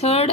3rd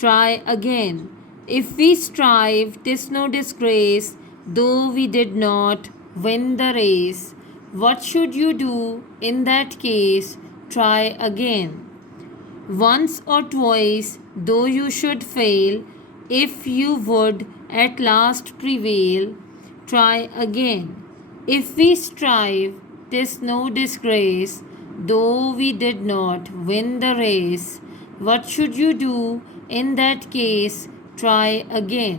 try again. If we strive, 'tis no disgrace, though we did not win the race. What should you do in that case? Try again. Once or twice, though you should fail, if you would at last prevail, try again. If we strive, 'tis no disgrace, though we did not win the race. What should you do in that case? Try again.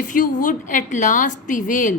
if you would at last prevail,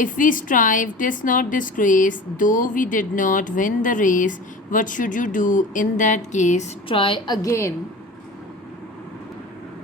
If we strive, 'tis not disgrace, though we did not win the race. What should you do in that case? Try again.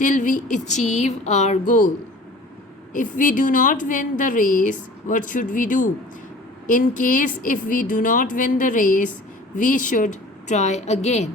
till we achieve our goal. If we do not win the race, what should we do? In case if we do not win the race, we should try again.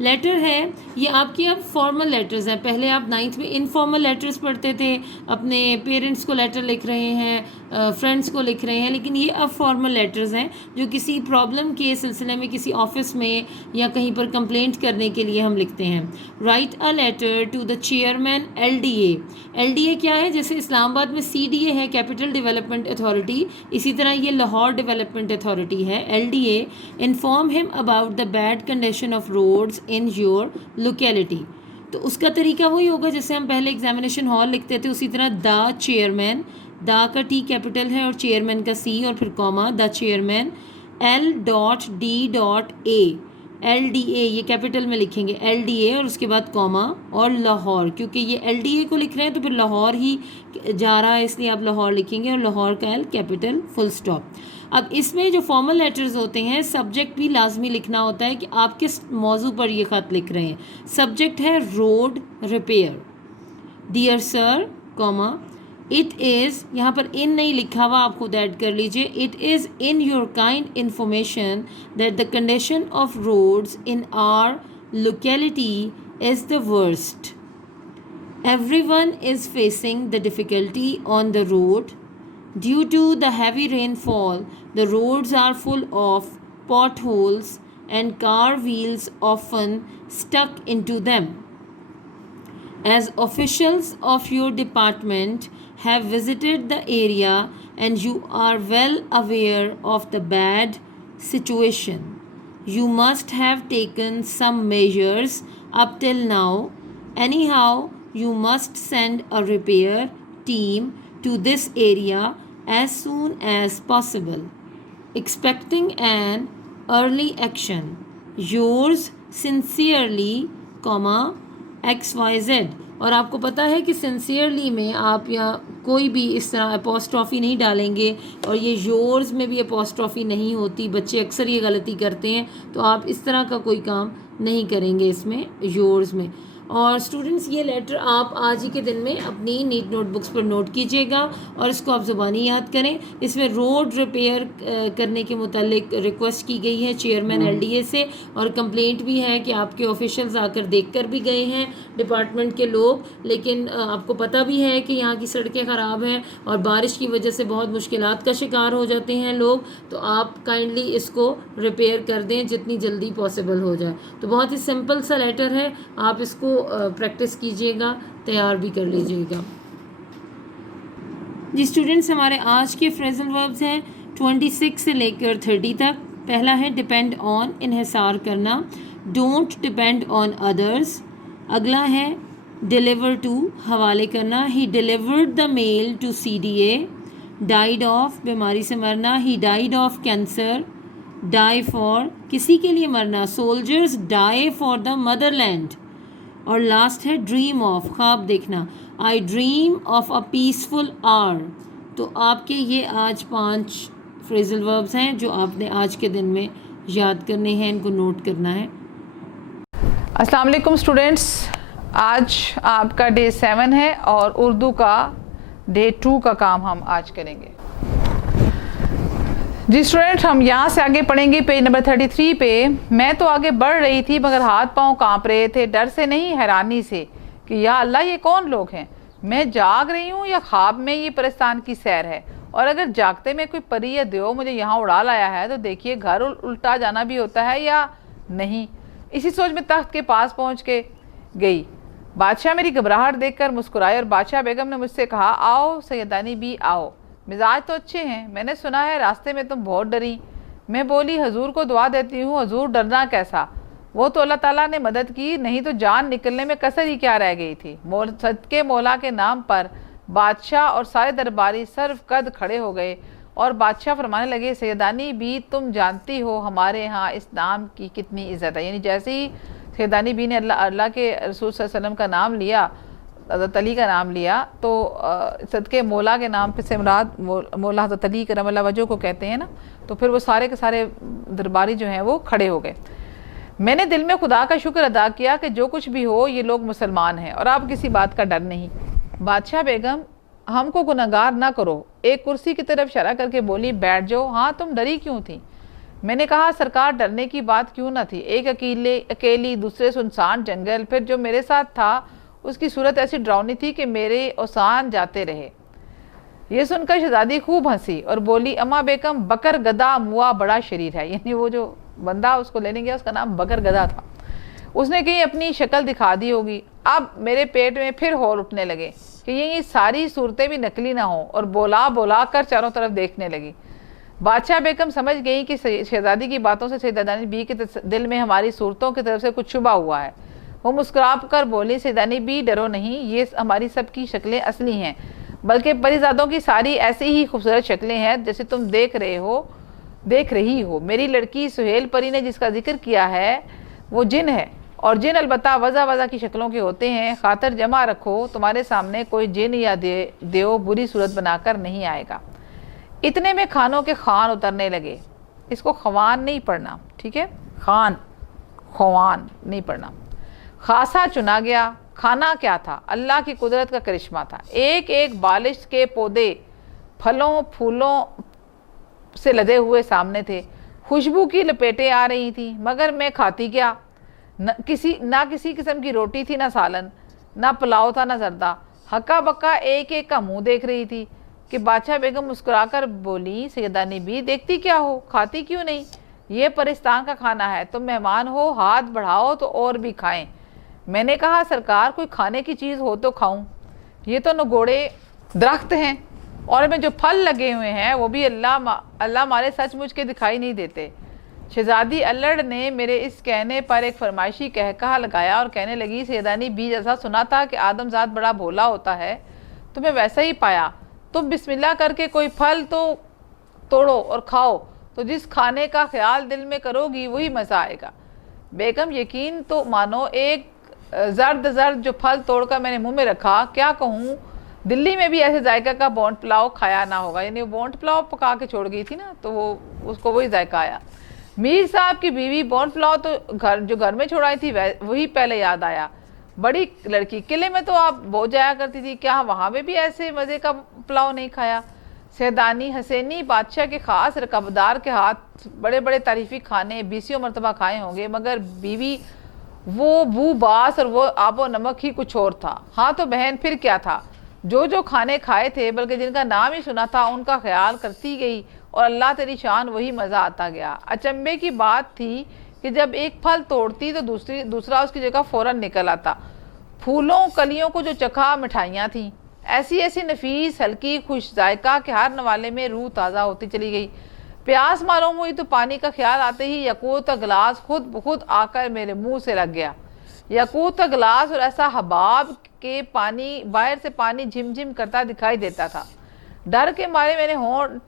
Letter ہے یہ آپ کی اب formal letters ہیں. پہلے آپ 9th میں informal letters پڑھتے تھے, اپنے پیرنٹس کو لیٹر لکھ رہے ہیں, فرینڈس کو لکھ رہے ہیں, لیکن یہ اب فارمل لیٹرز ہیں جو کسی پرابلم کے سلسلے میں کسی آفس میں یا کہیں پر کمپلینٹ کرنے کے لیے ہم لکھتے ہیں. Write a letter to the chairman LDA. LDA کیا ہے؟ جیسے اسلام آباد میں CDA ہے, کیپٹل ڈیولپمنٹ اتھارٹی, اسی طرح یہ لاہور ڈیولپمنٹ اتھارٹی ہے LDA. Inform him about the bad condition of roads in your locality. تو اس کا طریقہ وہی ہوگا جیسے ہم پہلے ایگزامینیشن ہال لکھتے تھے, اسی طرح دا چیئرمین, دا کا T کیپٹل ہے اور چیئرمین کا C اور پھر کوما, دا چیئرمین L.D.A. LDA یہ کیپٹل میں لکھیں گے LDA اور اس کے بعد کوما اور لاہور, کیونکہ یہ LDA کو لکھ رہے ہیں تو پھر لاہور ہی جا رہا ہے اس لیے آپ لاہور لکھیں گے, اور لاہور کا L کیپٹل فل سٹاپ. اب اس میں جو فارمل لیٹرز ہوتے ہیں سبجیکٹ بھی لازمی لکھنا ہوتا ہے کہ آپ کس موضوع پر یہ خط لکھ رہے ہیں. سبجیکٹ ہے road repair. Dear sir comma it is, یہاں پر ان نہیں لکھا ہوا, آپ خود ایڈ کر لیجئے. It is in your kind information that the condition of roads in our locality is the worst. Everyone is facing the difficulty on the road. Due to the heavy rainfall, the roads are full of potholes and car wheels often stuck into them. As officials of your department have visited the area and you are well aware of the bad situation, you must have taken some measures up till now. Anyhow, you must send a repair team to this area as soon as possible. Expecting an early action. Yours sincerely, XYZ. اور آپ کو پتہ ہے کہ sincerely میں آپ یا کوئی بھی اس طرح اپوسٹرافی نہیں ڈالیں گے, اور یہ یورز میں بھی اپوسٹرافی نہیں ہوتی. بچے اکثر یہ غلطی کرتے ہیں, تو آپ اس طرح کا کوئی کام نہیں کریں گے اس میں یورز میں. اور اسٹوڈنٹس یہ لیٹر آپ آج ہی کے دن میں اپنی نیٹ نوٹ بکس پر نوٹ کیجیے گا اور اس کو آپ زبانی یاد کریں. اس میں روڈ ریپیئر کرنے کے متعلق ریکویسٹ کی گئی ہے چیئرمین LDA سے, اور کمپلینٹ بھی ہے کہ آپ کے آفیشلز آ کر دیکھ کر بھی گئے ہیں ڈپارٹمنٹ کے لوگ, لیکن آپ کو پتہ بھی ہے کہ یہاں کی سڑکیں خراب ہیں اور بارش کی وجہ سے بہت مشکلات کا شکار ہو جاتے ہیں لوگ, تو آپ کائنڈلی اس کو ریپیئر کر دیں جتنی جلدی پاسبل ہو جائے. تو بہت ہی سمپل سا لیٹر ہے, آپ اس کو پریکٹس کیجئے گا, تیار بھی کر لیجئے گا. جی اسٹوڈنٹس, ہمارے آج کے فریزل وربز ہیں 26 سے لے کر 30 تک. پہلا ہے ڈپینڈ آن, انحصار کرنا. Don't depend on others. اگلا ہے ڈیلیور ٹو, حوالے کرنا. He delivered the mail to CDA. Died of, بیماری سے مرنا. He died of cancer. Die for, کسی کے لیے مرنا. Soldiers die for the motherland. اور لاسٹ ہے ڈریم آف, خواب دیکھنا. I dream of a peaceful آر. تو آپ کے یہ آج 5 فریزل وربز ہیں جو آپ نے آج کے دن میں یاد کرنے ہیں, ان کو نوٹ کرنا ہے. السلام علیکم اسٹوڈینٹس, آج آپ کا ڈے 7 ہے اور اردو کا ڈے 2 کا کام ہم آج کریں گے. جی اسٹوڈینٹ, ہم یہاں سے آگے پڑھیں گے پیج نمبر 33 پہ. میں تو آگے بڑھ رہی تھی مگر ہاتھ پاؤں کانپ رہے تھے, ڈر سے نہیں حیرانی سے کہ یا اللہ یہ کون لوگ ہیں. میں جاگ رہی ہوں یا خواب میں یہ پرستان کی سیر ہے, اور اگر جاگتے میں کوئی پری یا دیو مجھے یہاں اڑا لایا ہے تو دیکھیے گھر الٹا جانا بھی ہوتا ہے یا نہیں. اسی سوچ میں تخت کے پاس پہنچ کے گئی. بادشاہ میری گھبراہٹ دیکھ کر مسکرائے اور بادشاہ بیگم نے مجھ سے کہا آؤ سیدانی بھی آؤ, مزاج تو اچھے ہیں, میں نے سنا ہے راستے میں تم بہت ڈری. میں بولی حضور کو دعا دیتی ہوں, حضور ڈرنا کیسا, وہ تو اللہ تعالیٰ نے مدد کی, نہیں تو جان نکلنے میں کسر ہی کیا رہ گئی تھی. صدقے مولا کے نام پر بادشاہ اور سارے درباری سرو قد کھڑے ہو گئے اور بادشاہ فرمانے لگے سیدانی بھی تم جانتی ہو ہمارے ہاں اس نام کی کتنی عزت ہے. یعنی جیسے ہی سیدانی بھی نے اللہ کے رسول صلی اللہ علیہ وسلم کا نام لیا, حضرت علی کا نام لیا, تو صدقے مولا کے نام پہ سے مراد مولا حضرت علی کرم اللہ وجہ کو کہتے ہیں نا, تو پھر وہ سارے کے سارے درباری جو ہیں وہ کھڑے ہو گئے. میں نے دل میں خدا کا شکر ادا کیا کہ جو کچھ بھی ہو یہ لوگ مسلمان ہیں اور آپ کسی بات کا ڈر نہیں. بادشاہ بیگم ہم کو گناہگار نہ کرو. ایک کرسی کی طرف اشارہ کر کے بولی بیٹھ جاؤ. ہاں تم ڈری کیوں تھی؟ میں نے کہا سرکار ڈرنے کی بات کیوں نہ تھی، ایک اکیلی دوسرے سنسان جنگل، پھر جو میرے ساتھ تھا اس کی صورت ایسی ڈراؤنی تھی کہ میرے اوسان جاتے رہے۔ یہ سن کر شہزادی خوب ہنسی اور بولی اما بیگم بکر گدا موا بڑا شریر ہے، یعنی وہ جو بندہ اس کو لینے گیا اس کا نام بکر گدا تھا، اس نے کہیں اپنی شکل دکھا دی ہوگی۔ اب میرے پیٹ میں پھر ہول اٹھنے لگے کہ یہ ساری صورتیں بھی نقلی نہ ہوں، اور بولا کر چاروں طرف دیکھنے لگی۔ بادشاہ بیگم سمجھ گئی کہ شہزادی کی باتوں سے سیدانی بی کے دل میں ہماری صورتوں کی طرف سے کچھ شبہ ہوا ہے۔ وہ مسکرا کر بولی سیدانی بی ڈرو نہیں، یہ ہماری سب کی شکلیں اصلی ہیں، بلکہ پریزادوں کی ساری ایسی ہی خوبصورت شکلیں ہیں جیسے تم دیکھ رہی ہو۔ میری لڑکی سہیل پری نے جس کا ذکر کیا ہے وہ جن ہے، اور جن البتہ وضع کی شکلوں کے ہوتے ہیں۔ خاطر جمع رکھو، تمہارے سامنے کوئی جن یا دیو بری صورت بنا کر نہیں آئے گا۔ اتنے میں کھانوں کے خوان اترنے لگے، اس کو خوان نہیں پڑھنا، ٹھیک ہے، خوان نہیں پڑھنا۔ خاصا چنا گیا۔ کھانا کیا تھا؟ اللہ کی قدرت کا کرشمہ تھا۔ ایک ایک بالش کے پودے پھلوں پھولوں سے لدے ہوئے سامنے تھے، خوشبو کی لپیٹیں آ رہی تھیں، مگر میں کھاتی کیا؟ نہ کسی قسم کی روٹی تھی، نہ سالن، نہ پلاؤ تھا، نہ زردہ۔ ہکا بکا ایک ایک کا منہ دیکھ رہی تھی کہ بادشاہ بیگم مسکرا کر بولی سیدانی بی دیکھتی کیا ہو، کھاتی کیوں نہیں؟ یہ پرستان کا کھانا ہے، تم مہمان ہو، ہاتھ بڑھاؤ تو اور بھی کھائیں۔ میں نے کہا سرکار کوئی کھانے کی چیز ہو تو کھاؤں، یہ تو نگوڑے درخت ہیں اور ان میں جو پھل لگے ہوئے ہیں وہ بھی اللہ مارے سچ مجھ کے دکھائی نہیں دیتے۔ شہزادی الڑ نے میرے اس کہنے پر ایک فرمائشی کہا لگایا اور کہنے لگی سیدانی بی جیسا سنا تھا کہ آدم ذات بڑا بھولا ہوتا ہے، تمہیں ویسا ہی پایا۔ تم بسم اللہ کر کے کوئی پھل تو توڑو اور کھاؤ، تو جس کھانے کا خیال دل میں کرو گی وہی مزہ آئے گا۔ بیگم یقین تو مانو، ایک زرد جو پھل توڑ کر میں نے منہ میں رکھا، کیا کہوں، دلی میں بھی ایسے ذائقہ کا بونٹ پلاؤ کھایا نہ ہوگا، یعنی وہ بونٹ پلاؤ پکا کے چھوڑ گئی تھی نا، تو وہ اس کو وہی ذائقہ آیا۔ میر صاحب کی بیوی بونٹ پلاؤ تو جو گھر میں چھوڑائی تھی وہی پہلے یاد آیا۔ بڑی لڑکی، قلعے میں تو آپ بہت جایا کرتی تھی، کیا وہاں میں بھی ایسے مزے کا پلاؤ نہیں کھایا؟ سیدانی حسینی بادشاہ کے خاص رکابدار کے ہاتھ بڑے بڑے تعریفی کھانے 20 مرتبہ کھائے ہوں گے، مگر بیوی وہ بو باس اور وہ آب و نمک ہی کچھ اور تھا۔ ہاں تو بہن پھر کیا تھا، جو کھانے کھائے تھے بلکہ جن کا نام ہی سنا تھا ان کا خیال کرتی گئی، اور اللہ تیری شان وہی مزہ آتا گیا۔ اچنبے کی بات تھی کہ جب ایک پھل توڑتی تو دوسرا اس کی جگہ فوراً نکل آتا۔ پھولوں کلیوں کو جو چکھا مٹھائیاں تھیں، ایسی نفیس ہلکی خوش ذائقہ کہ ہر نوالے میں روح تازہ ہوتی چلی گئی۔ پیاس معلوم ہوئی تو پانی کا خیال آتے ہی یاقوت کا گلاس خود بخود آ کر میرے منہ سے لگ گیا۔ یاقوت کا گلاس اور ایسا حباب کہ باہر سے پانی جھم جھم کرتا دکھائی دیتا تھا۔ ڈر کے مارے میں نے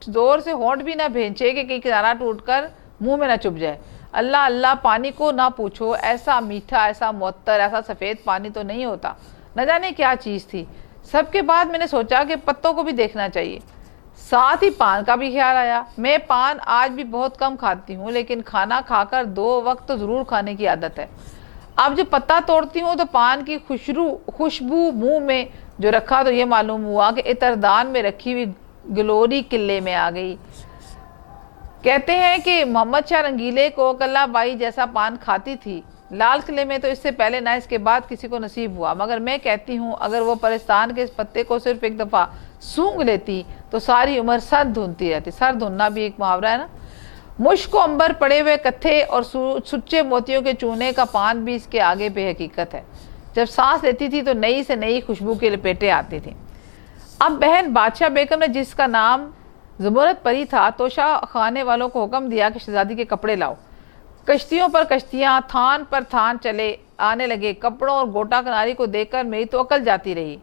زور سے ہونٹ بھی نہ بھینچے کہ کہیں کنارہ ٹوٹ کر منہ میں نہ چپ جائے۔ اللہ پانی کو نہ پوچھو، ایسا میٹھا، ایسا معطر، ایسا سفید پانی تو نہیں ہوتا، نہ جانے کیا چیز تھی۔ سب کے بعد میں نے سوچا کہ پتوں کو بھی دیکھنا چاہیے، ساتھ ہی پان کا بھی خیال آیا۔ میں پان آج بھی بہت کم کھاتی ہوں، لیکن کھانا کھا کر 2 وقت تو ضرور کھانے کی عادت ہے۔ اب جب پتہ توڑتی ہوں تو پان کی خوشبو منہ میں جو رکھا تو یہ معلوم ہوا کہ عطردان میں رکھی ہوئی گلوری قلعے میں آ گئی۔ کہتے ہیں کہ محمد شاہ رنگیلے کو کلہ بائی جیسا پان کھاتی تھی لال قلعے میں، تو اس سے پہلے نہ اس کے بعد کسی کو نصیب ہوا، مگر میں کہتی ہوں اگر وہ پرستان کے اس پتے کو صرف ایک دفعہ سونگھ لیتی تو ساری عمر سر دھنتی رہتی۔ سر دھننا بھی ایک محاورہ ہے نا۔ مشک و عنبر پڑے ہوئے کتھے اور سچے موتیوں کے چونے کا پان بھی اس کے آگے بے حقیقت ہے۔ جب سانس لیتی تھی تو نئی سے نئی خوشبو کی لپیٹیں آتی تھیں۔ اب بہن بادشاہ بیگم نے جس کا نام زمرد پری تھا، توشہ خانے والوں کو حکم دیا کہ شہزادی کے کپڑے لاؤ۔ کشتیوں پر کشتیاں، تھان پر تھان چلے آنے لگے۔ کپڑوں اور گوٹا کناری کو دیکھ کر میری تو عقل جاتی رہی۔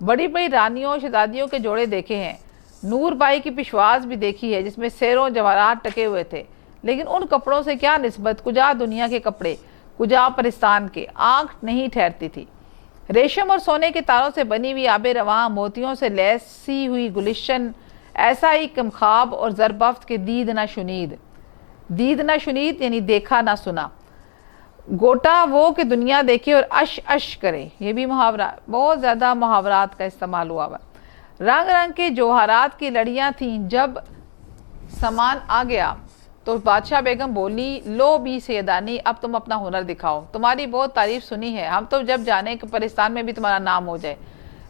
بڑی بڑی رانیوں شہزادیوں کے جوڑے دیکھے ہیں، نور بائی کی پشواز بھی دیکھی ہے جس میں سیروں جواہرات ٹکے ہوئے تھے، لیکن ان کپڑوں سے کیا نسبت، کجا دنیا کے کپڑے، کجا پرستان کے، آنکھ نہیں ٹھہرتی تھی۔ ریشم اور سونے کے تاروں سے بنی ہوئی آب رواں، موتیوں سے لیسی ہوئی گلشن، ایسا ہی کمخواب اور زربفت کے دید نہ شنید یعنی دیکھا نہ سنا۔ گوٹا وہ کہ دنیا دیکھے اور اش کرے، یہ بھی محاورہ، بہت زیادہ محاورات کا استعمال ہوا ہوا۔ رنگ رنگ کے جوہرات کی لڑیاں تھیں۔ جب سامان آ گیا تو بادشاہ بیگم بولی لو بھی سیدانی اب تم اپنا ہنر دکھاؤ، تمہاری بہت تعریف سنی ہے، ہم تو جب جانے کہ پاکستان میں بھی تمہارا نام ہو جائے۔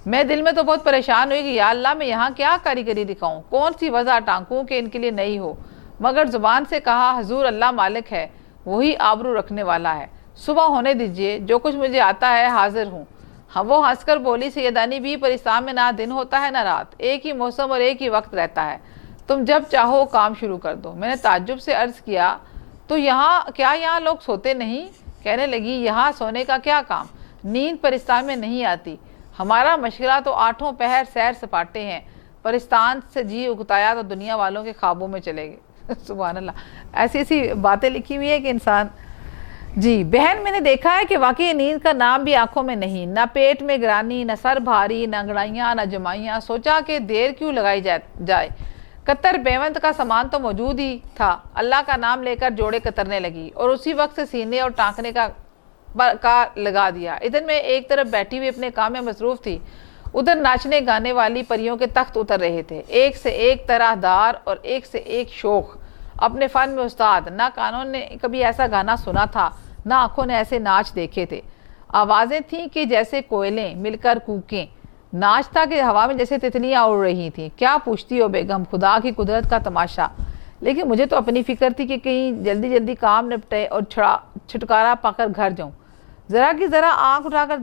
میں دل میں تو بہت پریشان ہوئی کہ یا اللہ میں یہاں کیا کاریگری دکھاؤں، کون سی وضع ٹانکوں کہ ان کے لیے نئی ہو، مگر زبان سے کہا حضور اللہ مالک ہے، وہی آبرو رکھنے والا ہے، صبح ہونے دیجئے، جو کچھ مجھے آتا ہے حاضر ہوں۔ وہ ہنس کر بولی سیدانی بھی پاکستان میں نہ دن ہوتا ہے نہ رات، ایک ہی موسم اور ایک ہی وقت رہتا ہے، تم جب چاہو کام شروع کر دو۔ میں نے تعجب سے عرض کیا تو یہاں لوگ سوتے نہیں؟ کہنے لگی یہاں سونے کا کیا کام، نیند پاکستان میں نہیں آتی، ہمارا مشغلہ تو 8 پہر سیر سپاٹے ہیں، پاکستان سے جی اگتایا تو دنیا والوں کے خوابوں میں چلے گئے۔ سبحان اللہ، ایسی ایسی باتیں لکھی ہوئی ہے کہ انسان جی۔ بہن میں نے دیکھا ہے کہ واقعی نیند کا نام بھی آنکھوں میں نہیں، نہ پیٹ میں گرانی، نہ سر بھاری، نہ انگڑائیاں، نہ جمائیاں، سوچا کہ دیر کیوں لگائی جائے، قطر بیونت کا سامان تو موجود ہی تھا، اللہ کا نام لے کر جوڑے قطرنے لگی اور اسی وقت سے سینے اور ٹانکنے کا لگا دیا۔ ادھر میں ایک طرف بیٹھی ہوئی اپنے کام میں مصروف تھی، ادھر ناچنے گانے والی پریوں کے تخت اتر رہے تھے، ایک سے ایک طرح دار اور ایک سے ایک شوق، اپنے فن میں استاد، نہ کانوں نے کبھی ایسا گانا سنا تھا نہ آنکھوں نے ایسے ناچ دیکھے تھے۔ آوازیں تھیں کہ جیسے کوئلیں مل کر کوکیں، ناچ تھا کہ ہوا میں جیسے تتلیاں اڑ رہی تھیں۔ کیا پوچھتی ہو بیگم، خدا کی قدرت کا تماشا، لیکن مجھے تو اپنی فکر تھی کہ کہیں جلدی کام نپٹے اور چھٹکارا پا کر گھر جاؤں۔ ذرا کی ذرا آنکھ اٹھا کر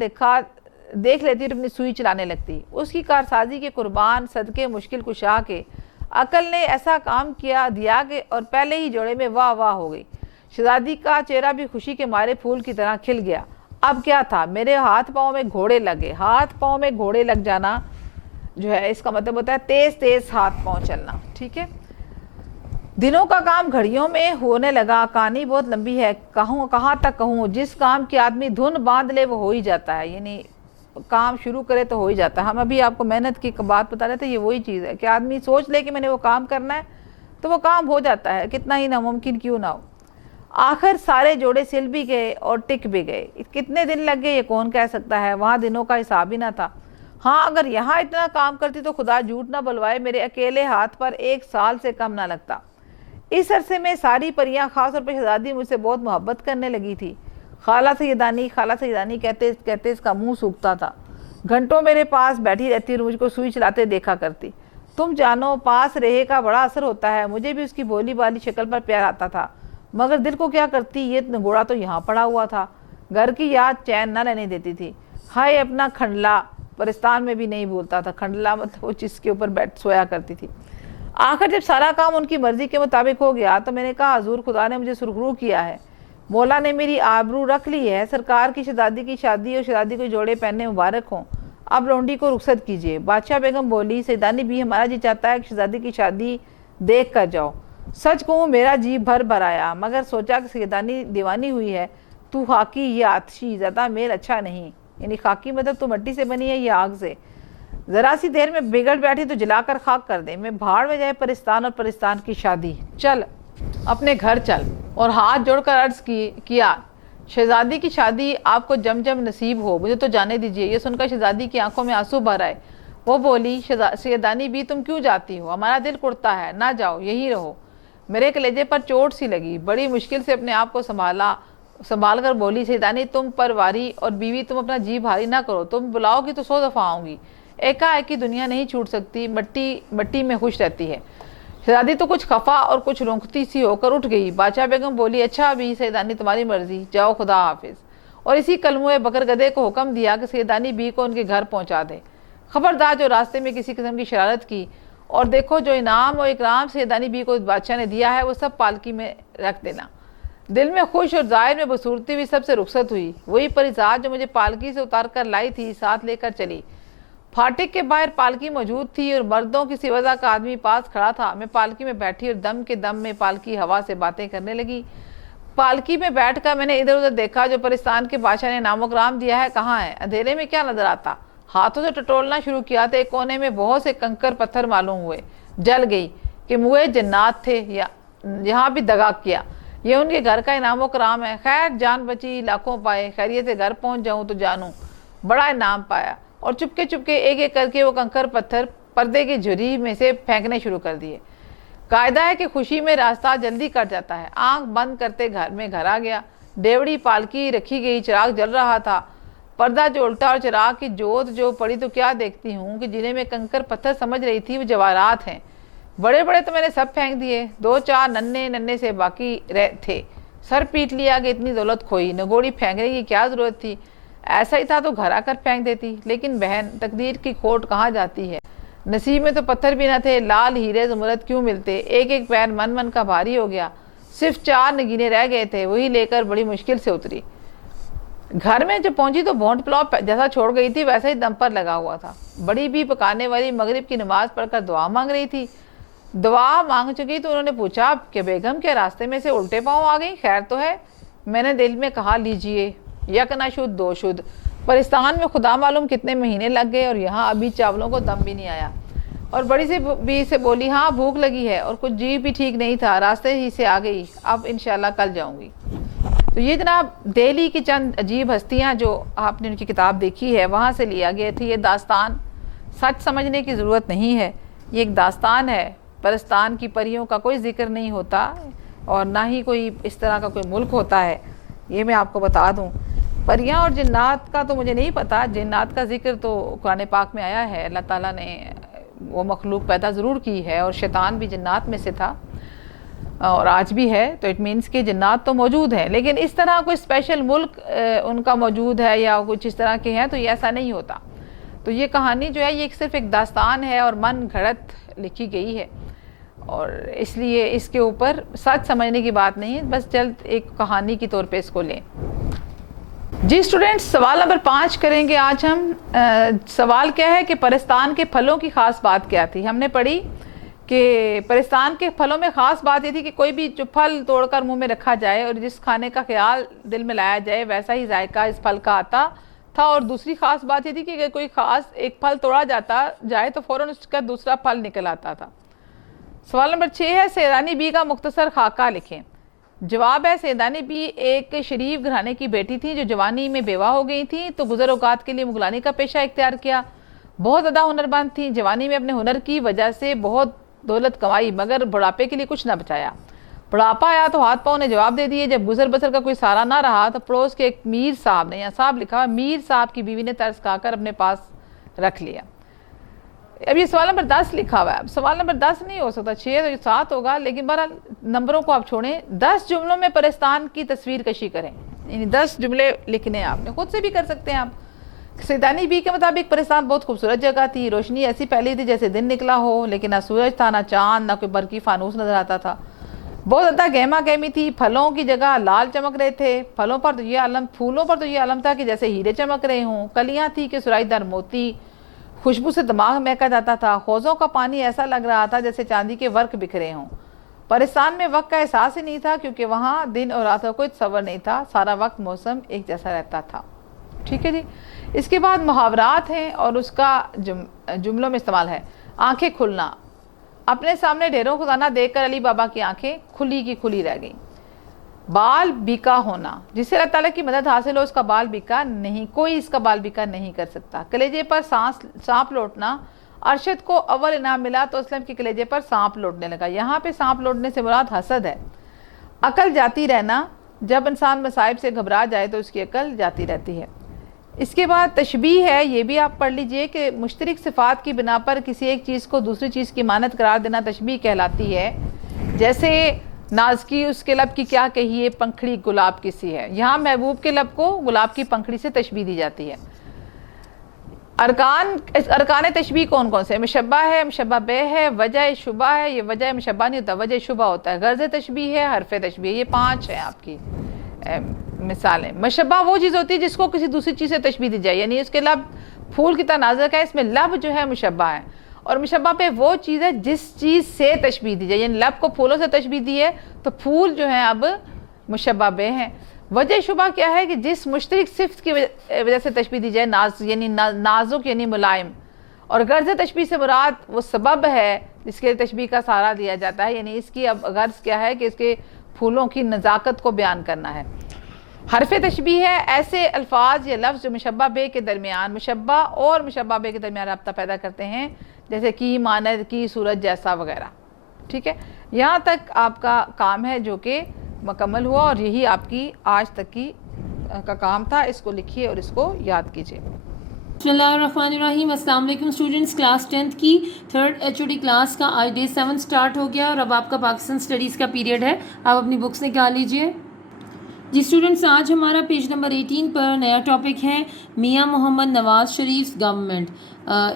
دیکھ لیتی اور اپنی سوئی چلانے لگتی۔ اس کی کارسازی کے قربان صدقے مشکل کشا کے عقل نے ایسا کام دیا کہ اور پہلے ہی جوڑے میں واہ واہ ہو گئی۔ شہزادی کا چہرہ بھی خوشی کے مارے پھول کی طرح کھل گیا۔ اب کیا تھا، میرے ہاتھ پاؤں میں گھوڑے لگے۔ ہاتھ پاؤں میں گھوڑے لگ جانا جو ہے اس کا مطلب ہوتا ہے تیز ہاتھ پاؤں چلنا، ٹھیک ہے۔ دنوں کا کام گھڑیوں میں ہونے لگا، کہانی بہت لمبی ہے، کہاں تک کہوں، جس کام کی آدمی دھن باندھ لے وہ ہو ہی جاتا ہے، یعنی کام شروع کرے تو ہو ہی جاتا ہے۔ ہم ابھی آپ کو محنت کی بات بتا رہے تھے، یہ وہی چیز ہے کہ آدمی سوچ لے کہ میں نے وہ کام کرنا ہے تو وہ کام ہو جاتا ہے، کتنا ہی ناممکن کیوں نہ ہو۔ آخر سارے جوڑے سل بھی گئے اور ٹک بھی گئے۔ کتنے دن لگ گئے یہ کون کہہ سکتا ہے، وہاں دنوں کا حساب ہی نہ تھا۔ ہاں اگر یہاں اتنا کام کرتی تو خدا جھوٹ نہ بلوائے میرے اکیلے ہاتھ پر 1 سال سے کم نہ لگتا۔ اس عرصے میں ساری پریاں خاص طور پر شہزادی مجھ سے بہت محبت کرنے لگی تھی۔ خالہ سیدانی کہتے اس کا منہ سوکھتا تھا۔ گھنٹوں میرے پاس بیٹھی رہتی اور مجھ کو سوئی چلاتے دیکھا کرتی۔ تم جانو پاس رہے کا بڑا اثر ہوتا ہے، مجھے بھی اس کی بولی بالی شکل پر پیار آتا تھا، مگر دل کو کیا کرتی، یہ نگوڑا تو یہاں پڑا ہوا تھا، گھر کی یاد چین نہ لینے دیتی تھی۔ ہائے اپنا کھنڈلا، پرستان میں بھی نہیں بولتا تھا، کھنڈلا مطلب وہ جس کے اوپر بیٹھ سویا کرتی تھی۔ آخر جب سارا کام ان کی مرضی کے مطابق ہو گیا تو میں نے کہا حضور خدا نے مجھے سرخرو کیا ہے، مولا نے میری آبرو رکھ لی ہے، سرکار کی شہزادی کی شادی اور شہزادی کو جوڑے پہننے مبارک ہوں، اب لونڈی کو رخصت کیجیے۔ بادشاہ بیگم بولی سیدانی بھی ہمارا جی چاہتا ہے کہ شہزادی کی شادی دیکھ کر جاؤ۔ سچ کہوں میرا جی بھر آیا، مگر سوچا کہ سیدانی دیوانی ہوئی ہے، تو خاکی یا آتشی، زیادہ میل اچھا نہیں، یعنی خاکی مطلب تو مٹی سے بنی ہے یا آگ سے، ذرا سی دیر میں بگڑ بیٹھی تو جلا کر خاک کر دے، میں بھاڑ میں جائے پرستان اور پرستان کی شادی، چل اپنے گھر چل۔ اور ہاتھ جوڑ کر عرض کیا شہزادی کی شادی آپ کو جم نصیب ہو، مجھے تو جانے دیجیے۔ یہ سن کر شہزادی کی آنکھوں میں آنسو بھر آئے۔ وہ بولی سیدانی بھی تم کیوں جاتی ہو، ہمارا دل کڑتا ہے، نہ جاؤ یہی رہو۔ میرے کلیجے پر چوٹ سی لگی، بڑی مشکل سے اپنے آپ کو سنبھال کر بولی سیدانی تم پر واری اور بیوی تم اپنا جی بھاری نہ کرو، تم بلاؤ گی تو 100 دفعہ آؤں گی، ایک دنیا نہیں چھوٹ سکتی، مٹی میں خوش رہتی ہے۔ شہزادی تو کچھ خفا اور کچھ رونقتی سی ہو کر اٹھ گئی۔ بادشاہ بیگم بولی اچھا بھی سیدانی تمہاری مرضی، جاؤ خدا حافظ، اور اسی کلموئے بکر گدے کو حکم دیا کہ سیدانی بی کو ان کے گھر پہنچا دے۔ خبردار جو راستے میں کسی قسم کی شرارت کی، اور دیکھو جو انعام اور اکرام سیدانی بی کو بادشاہ نے دیا ہے وہ سب پالکی میں رکھ دینا۔ دل میں خوش اور ظاہر میں بصورتی ہوئی سب سے رخصت ہوئی، وہی پریزاد جو مجھے پالکی سے اتار کر لائی تھی ساتھ لے کر چلی۔ پھاٹک کے باہر پالکی موجود تھی اور مردوں کسی وجہ کا آدمی پاس کھڑا تھا۔ میں پالکی میں بیٹھی اور دم کے دم میں پالکی ہوا سے باتیں کرنے لگی۔ پالکی میں بیٹھ کر میں نے ادھر ادھر دیکھا، جو پرستان کے بادشاہ نے نام و کرام دیا ہے کہاں ہے، اندھیرے میں کیا نظر آتا۔ ہاتھوں سے ٹٹولنا شروع کیا تو ایک کونے میں بہت سے کنکر پتھر معلوم ہوئے۔ جل گئی کہ موئے جنات تھے، یہاں بھی دگا کیا، یہ ان کے گھر کا انعام و کرام ہے۔ خیر جان بچی لاکھوں پائے، خیریت سے گھر پہنچ جاؤں تو جانوں بڑا انعام پایا۔ اور چپکے ایک کر کے وہ کنکر پتھر پردے کی جھری میں سے پھینکنے شروع کر دیے۔ قاعدہ ہے کہ خوشی میں راستہ جلدی کٹ جاتا ہے۔ آنکھ بند کرتے گھر میں گھر آ گیا، ڈیوڑی پالکی رکھی گئی، چراغ جل رہا تھا، پردہ جو الٹا اور چراغ کی جوت جو پڑی تو کیا دیکھتی ہوں کہ جنہیں میں کنکر پتھر سمجھ رہی تھی وہ جواہرات ہیں۔ بڑے بڑے تو میں نے سب پھینک دیے، 2-4 ننھے سے باقی تھے۔ سر پیٹ لیا کہ اتنی دولت کھوئی، نگوڑی پھینکنے کی کیا ضرورت تھی، ایسا ہی تھا تو گھر آ کر پھینک دیتی۔ لیکن بہن، تقدیر کی کھوٹ کہاں جاتی ہے، نصیب میں تو پتھر بھی نہ تھے، لال ہیرے زمرد کیوں ملتے۔ ایک ایک پیر من کا بھاری ہو گیا، صرف 4 نگینے رہ گئے تھے، وہی لے کر بڑی مشکل سے اتری۔ گھر میں جب پہنچی تو بھونٹ پلاؤ جیسا چھوڑ گئی تھی ویسا ہی دم پر لگا ہوا تھا۔ بڑی بھی پکانے والی مغرب کی نماز پڑھ کر دعا مانگ رہی تھی۔ دعا مانگ چکی تو انہوں نے پوچھا کہ بیگم کیا راستے میں سے الٹے پاؤں آ گئی، خیر تو ہے؟ میں نے دل میں کہا لیجئے، یک نہ شد دو شد، پرستان میں خدا معلوم کتنے مہینے لگ گئے اور یہاں ابھی چاولوں کو دم بھی نہیں آیا۔ اور بڑی سی بی سے بولی ہاں بھوک لگی ہے اور کچھ جی بھی ٹھیک نہیں تھا، راستے ہی سے آ گئی، اب انشاءاللہ کل جاؤں گی۔ تو یہ جناب دہلی کی چند عجیب ہستیاں جو آپ نے ان کی کتاب دیکھی ہے وہاں سے لیا گیا تھی۔ یہ داستان سچ سمجھنے کی ضرورت نہیں ہے، یہ ایک داستان ہے۔ پرستان کی پریوں کا کوئی ذکر نہیں ہوتا اور نہ ہی کوئی اس طرح کا کوئی ملک ہوتا ہے، یہ میں آپ کو بتا دوں۔ پریاں اور جنات کا تو مجھے نہیں پتا، جنات کا ذکر تو قرآن پاک میں آیا ہے، اللہ تعالیٰ نے وہ مخلوق پیدا ضرور کی ہے اور شیطان بھی جنات میں سے تھا اور آج بھی ہے، تو اٹ مینس کہ جنات تو موجود ہیں، لیکن اس طرح کوئی اسپیشل ملک ان کا موجود ہے یا کچھ اس طرح کے ہیں تو یہ ایسا نہیں ہوتا۔ تو یہ کہانی جو ہے یہ صرف ایک داستان ہے اور من گھڑت لکھی گئی ہے اور اس لیے اس کے اوپر سچ سمجھنے کی بات نہیں ہے، بس جلد ایک کہانی کے طور پہ اس کو لیں۔ جی اسٹوڈنٹس، سوال نمبر 5 کریں گے آج ہم۔ سوال کیا ہے کہ پرستان کے پھلوں کی خاص بات کیا تھی؟ ہم نے پڑھی کہ پرستان کے پھلوں میں خاص بات یہ تھی کہ کوئی بھی جو پھل توڑ کر منہ میں رکھا جائے اور جس کھانے کا خیال دل میں لایا جائے ویسا ہی ذائقہ اس پھل کا آتا تھا، اور دوسری خاص بات یہ تھی کہ اگر کوئی خاص ایک پھل توڑا جاتا جائے تو فوراً اس کا دوسرا پھل نکل آتا تھا۔ سوال نمبر 6 ہے سیدانی بی کا مختصر خاکہ لکھیں۔ جواب ہے سیدانی بی ایک شریف گھرانے کی بیٹی تھی جو جوانی میں بیوہ ہو گئی تھی تو گزر اوقات کے لیے مغلانی کا پیشہ اختیار کیا۔ بہت زیادہ ہنرمند تھی، جوانی میں اپنے ہنر کی وجہ سے بہت دولت کمائی مگر بڑھاپے کے لیے کچھ نہ بچایا۔ بڑھاپا آیا تو ہاتھ پاؤں نے جواب دے دیے۔ جب گزر بسر کا کوئی سہارا نہ رہا تو پڑوس کے ایک میر صاحب نے، یہاں صاحب لکھا ہوا، میر صاحب کی بیوی نے ترس کھا کر اپنے پاس رکھ لیا۔ اب یہ سوال نمبر 10 لکھا ہوا ہے، اب سوال نمبر 10 نہیں ہو سکتا، 6 تو 7 ہوگا، لیکن بہرحال نمبروں کو آپ چھوڑیں۔ 10 جملوں میں پرستان کی تصویر کشی کریں، یعنی 10 جملے لکھنے ہیں آپ نے، خود سے بھی کر سکتے ہیں آپ۔ سیدانی بی کے مطابق پرستان بہت خوبصورت جگہ تھی، روشنی ایسی پھیلی تھی جیسے دن نکلا ہو، لیکن نہ سورج تھا، نہ چاند، نہ کوئی برقی فانوس نظر آتا تھا۔ بہت زیادہ گہما گہمی تھی، پھلوں کی جگہ لال چمک رہے تھے، پھولوں پر تو یہ عالم تھا کہ جیسے ہیرے چمک رہے ہوں، کلیاں تھی کہ سرائی دار موتی، خوشبو سے دماغ مہکا جاتا تھا، حوضوں کا پانی ایسا لگ رہا تھا جیسے چاندی کے ورق بکھرے ہوں۔ پرستان میں وقت کا احساس ہی نہیں تھا کیونکہ وہاں دن اور رات کا کوئی تصور نہیں تھا، سارا وقت موسم ایک جیسا رہتا تھا۔ ٹھیک ہے جی، اس کے بعد محاورات ہیں اور اس کا جملوں میں استعمال ہے۔ آنکھیں کھلنا، اپنے سامنے ڈھیروں خزانہ دیکھ کر علی بابا کی آنکھیں کھلی کی کھلی رہ گئیں۔ بال بیکا ہونا، جسے اللہ تعالیٰ کی مدد حاصل ہو اس کا بال بیکا نہیں، کوئی اس کا بال بیکا نہیں کر سکتا۔ کلیجے پر سانپ لوٹنا، ارشد کو اول انعام ملا تو اسلم کے کلیجے پر سانپ لوٹنے لگا۔ یہاں پہ سانپ لوٹنے سے مراد حسد ہے۔ عقل جاتی رہنا، جب انسان مصائب سے گھبرا جائے تو اس کی عقل جاتی رہتی ہے۔ اس کے بعد تشبیہ ہے، یہ بھی آپ پڑھ لیجئے کہ مشترک صفات کی بنا پر کسی ایک چیز کو دوسری چیز کی مانند قرار دینا تشبیہ کہلاتی ہے۔ جیسے ناز کی اس کے لب کی کیا کہیے، پنکھڑی گلاب کی سی ہے، یہاں محبوب کے لب کو گلاب کی پنکھڑی سے تشبیہ دی جاتی ہے۔ ارکان تشبیہ کون کون سے؟ مشبہ ہے، مشبہ بہ ہے، وجہ شبہ ہے، یہ وجہ مشبہ نہیں ہوتا، وجہ شبہ ہوتا ہے، غرض تشبیہ ہے، حرف تشبیہ، یہ 5 ہیں آپ کی مثالیں۔ مشبہ وہ چیز ہوتی ہے جس کو کسی دوسری چیز سے تشبیہ دی جائے، یعنی اس کے لب پھول کی طرح نازک ہے، اس میں لب جو ہے مشبہ ہے، اور مشبہ پہ وہ چیز ہے جس چیز سے تشبیہ دی جائے، یعنی لب کو پھولوں سے تشبیہ دی ہے تو پھول جو ہیں اب مشبہ بہ ہیں۔ وجہ شبہ کیا ہے کہ جس مشترک صفت کی وجہ سے تشبیہ دی جائے، یعنی نازک یعنی ملائم، اور غرض تشبیہ سے مراد وہ سبب ہے جس کے تشبیہ کا سہارا دیا جاتا ہے، یعنی اس کی اب غرض کیا ہے کہ اس کے پھولوں کی نزاکت کو بیان کرنا ہے۔ حرف تشبیہ ہے ایسے الفاظ یا لفظ جو مشبہ بے کے درمیان، مشبہ اور مشبہ بے کے درمیان رابطہ پیدا کرتے ہیں، جیسے کی، مانند کی، صورت جیسا وغیرہ۔ ٹھیک ہے, یہاں تک آپ کا کام ہے جو کہ مکمل ہوا, اور یہی آپ کی آج تک کی کا کام تھا. اس کو لکھیے اور اس کو یاد کیجیے. بسم اللہ الرحمن الرحیم. السلام علیکم اسٹوڈنٹس. کلاس 10th کی 3rd HOD کلاس کا آج ڈے 7 سٹارٹ ہو گیا, اور اب آپ کا پاکستان سٹڈیز کا پیریڈ ہے. آپ اپنی بکس نکال لیجئے. جی اسٹوڈنٹس, آج ہمارا پیج نمبر 18 پر نیا ٹاپک ہے میاں محمد نواز شریف گورنمنٹ.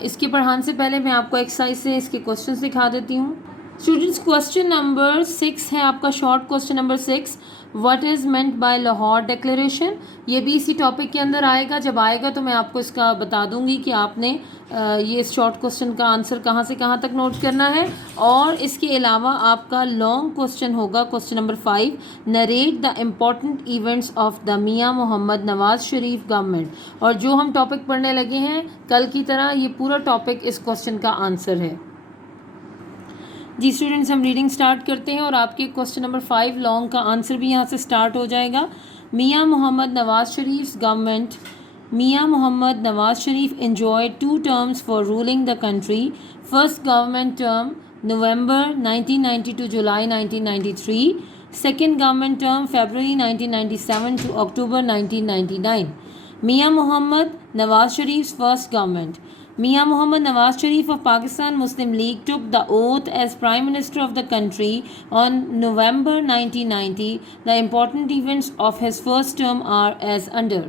اس کے پڑھانے سے پہلے میں آپ کو ایکسرسائز سے اس کے کوسچنس دکھا دیتی ہوں. اسٹوڈنٹس, کوسچن نمبر 6 ہے آپ کا, short question number 6, what is meant by Lahore declaration. یہ بھی اسی ٹاپک کے اندر آئے گا. جب آئے گا تو میں آپ کو اس کا بتا دوں گی کہ آپ نے یہ اس شارٹ کوسچن کا آنسر کہاں سے کہاں تک نوٹ کرنا ہے. اور اس کے علاوہ آپ کا لانگ کوسچن ہوگا, question number 5, narrate the important events of the میاں محمد نواز شریف گورنمنٹ. اور جو ہم ٹاپک پڑھنے لگے ہیں کل کی طرح, یہ پورا ٹاپک اس کوسچن کا آنسر ہے. جی اسٹوڈنٹس, ہم ریڈنگ سٹارٹ کرتے ہیں, اور آپ کے کوسچن نمبر 5 لانگ کا آنسر بھی یہاں سے سٹارٹ ہو جائے گا. میاں محمد نواز شریف گورنمنٹ. میاں محمد Nawaz Sharif enjoyed 2 terms for ruling the country. First government term November 1990 to July 1993. Second government term February 1997 to October 1999. Mian Muhammad Nawaz Sharif's first government. Mian Muhammad Nawaz Sharif of Pakistan Muslim League took the oath as Prime Minister of the country on November 1990. The important events of his first term are as under.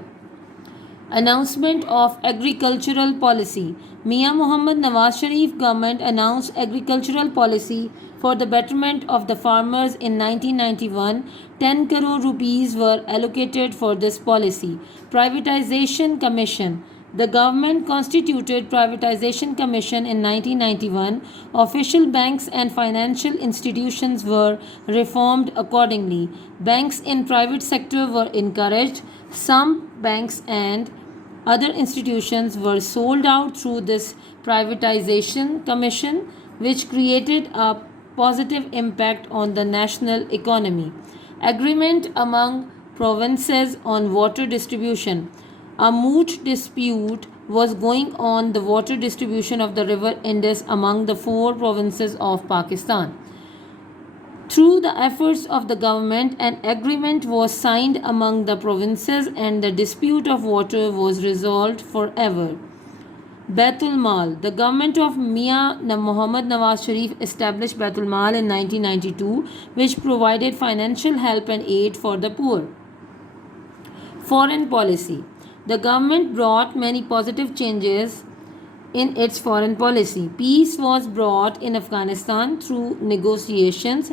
Announcement of agricultural policy. Mian Muhammad Nawaz Sharif government announced agricultural policy for the betterment of the farmers in 1991. 10 crore rupees were allocated for this policy. Privatization Commission. The government constituted Privatization Commission in 1991. Official banks and financial institutions were reformed accordingly. Banks in private sector were encouraged. Some banks and other institutions were sold out through this Privatization Commission, which created a positive impact on the national economy. Agreement among provinces on water distribution. A moot dispute was going on the water distribution of the river Indus among the 4 provinces of Pakistan. Through the efforts of the government, an agreement was signed among the provinces and the dispute of water was resolved forever. Baitul Mal. The government of Mian Muhammad Nawaz Sharif established Baitul Mal in 1992, which provided financial help and aid for the poor. Foreign policy. The government brought many positive changes in its foreign policy. Peace was brought in Afghanistan through negotiations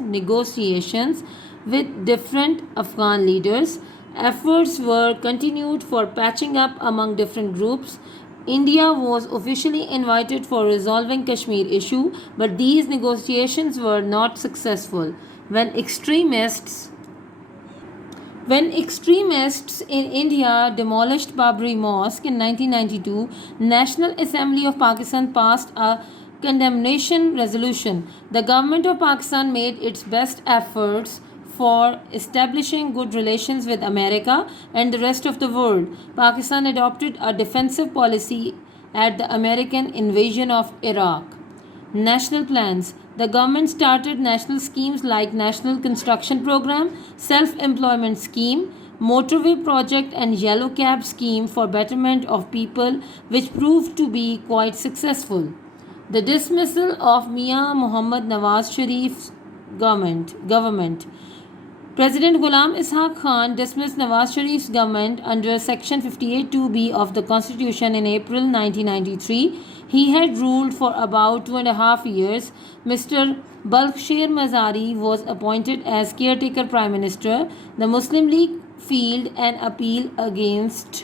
with different Afghan leaders. Efforts were continued for patching up among different groups. India was officially invited for resolving Kashmir issue, but these negotiations were not successful. When extremists in India demolished Babri Mosque in 1992, National Assembly of Pakistan passed a condemnation resolution. The government of Pakistan made its best efforts for establishing good relations with America and the rest of the world. Pakistan adopted a defensive policy at the American invasion of Iraq. National plans. The government started national schemes like National Construction Program, Self-Employment Scheme, Motorway Project and Yellow Cab Scheme for betterment of people, which proved to be quite successful. The dismissal of Mian Muhammad Nawaz Sharif's government. President Ghulam Ishaq Khan dismissed Nawaz Sharif's government under Section 58(2)(b) of the Constitution in April 1993. He had ruled for about 2.5 years. Mr. Balkhishair Mazari was appointed as caretaker Prime Minister. The Muslim League filed an appeal against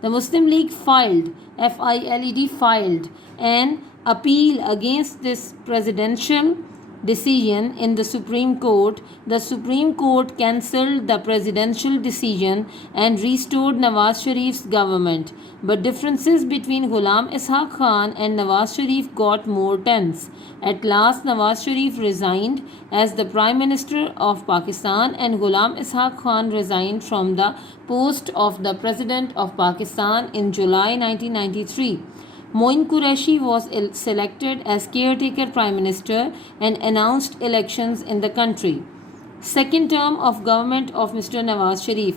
The Muslim League filed an appeal against this presidential decision in the Supreme Court. The Supreme Court cancelled the presidential decision and restored Nawaz Sharif's government. But differences between Ghulam Ishaq Khan and Nawaz Sharif got more tense. At last, Nawaz Sharif resigned as the Prime Minister of Pakistan and Ghulam Ishaq Khan resigned from the post of the President of Pakistan in July 1993. Moin Qureshi was selected as caretaker prime minister and announced elections in the country. Second term of government of Mr. Nawaz Sharif.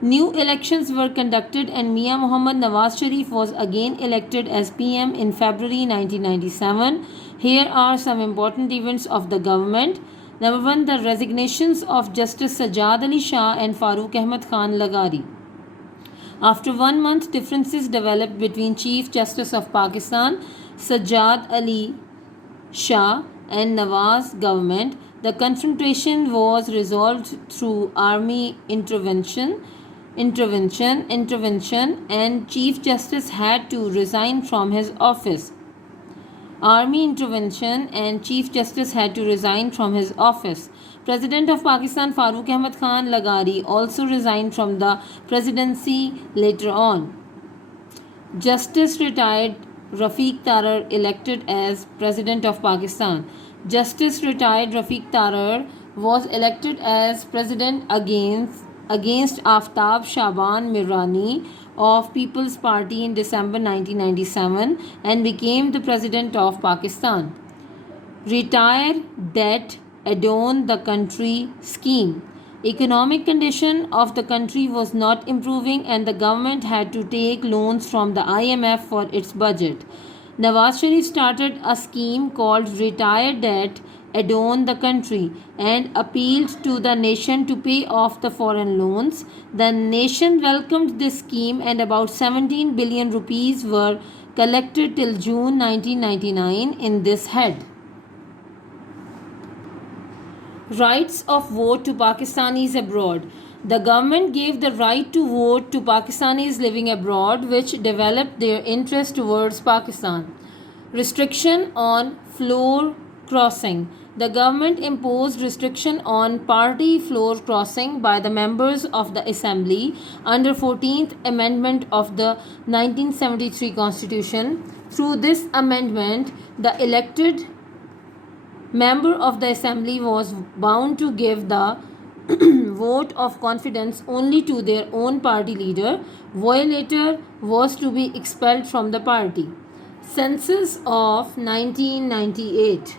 New elections were conducted and Mia Mohammad Nawaz Sharif was again elected as PM in February 1997. Here are some important events of the government. Number 1, the resignations of Justice Sajjad Ali Shah and Farooq Ahmad Khan Lagari. After 1 month, differences developed between Chief Justice of Pakistan, Sajjad Ali Shah, and Nawaz government. The confrontation was resolved through army intervention, and Chief Justice had to resign from his office. Army intervention and Chief Justice had to resign from his office. President of Pakistan Farooq Ahmad Khan Lagari also resigned from the presidency later on. Justice retired Rafiq Tarar elected as President of Pakistan. Justice retired Rafiq Tarar was elected as President against Aftab Shaban Mirani of People's Party in December 1997 and became the President of Pakistan. Retire debt, adorn the country scheme. Economic condition of the country was not improving and the government had to take loans from the IMF for its budget. Nawaz Sharif started a scheme called Retire Debt, Adorn the Country and appealed to the nation to pay off the foreign loans. The nation welcomed this scheme and about 17 billion rupees were collected till June 1999 in this head. Rights of vote to Pakistanis abroad. The government gave the right to vote to Pakistanis living abroad, which developed their interest towards Pakistan. Restriction on floor crossing. The government imposed restriction on party floor crossing by the members of the assembly under 14th amendment of the 1973 constitution. Through this amendment, the elected member of the assembly was bound to give the vote of confidence only to their own party leader. Violator was to be expelled from the party. Census of 1998.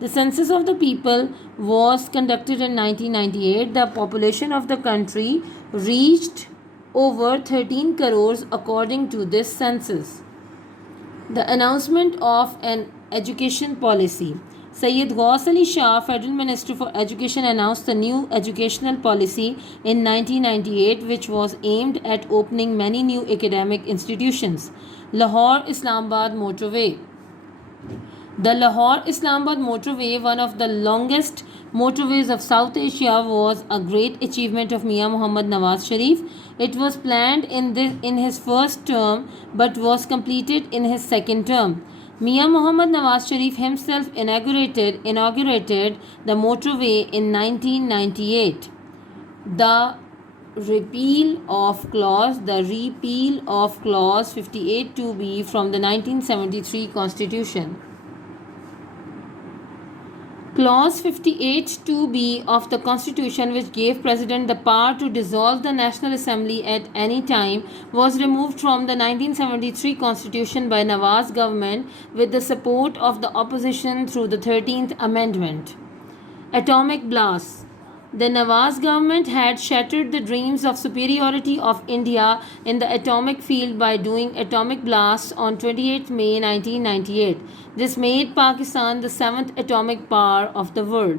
The census of the people was conducted in 1998. The population of the country reached over 13 crores according to this census. The announcement of an education policy. Sayyid Ghaus Ali Shah, Federal Minister for Education, announced the new educational policy in 1998, which was aimed at opening many new academic institutions. Lahore-Islamabad Motorway. The Lahore-Islamabad Motorway, one of the longest motorways of South Asia, was a great achievement of Mia Mohammad Nawaz Sharif. It was planned in his first term but was completed in his second term. Mia Mohammad Nawaz Sharif himself inaugurated the motorway in 1998. The repeal of clause 58(2)(b from the 1973 Constitution. Clause 58(2)(b of the Constitution, which gave President the power to dissolve the National Assembly at any time, was removed from the 1973 Constitution by Nawaz government with the support of the opposition through the 13th Amendment. Atomic blast. The Nawaz government had shattered the dreams of superiority of India in the atomic field by doing atomic blasts on 28 May 1998. This made Pakistan the 7th atomic power of the world.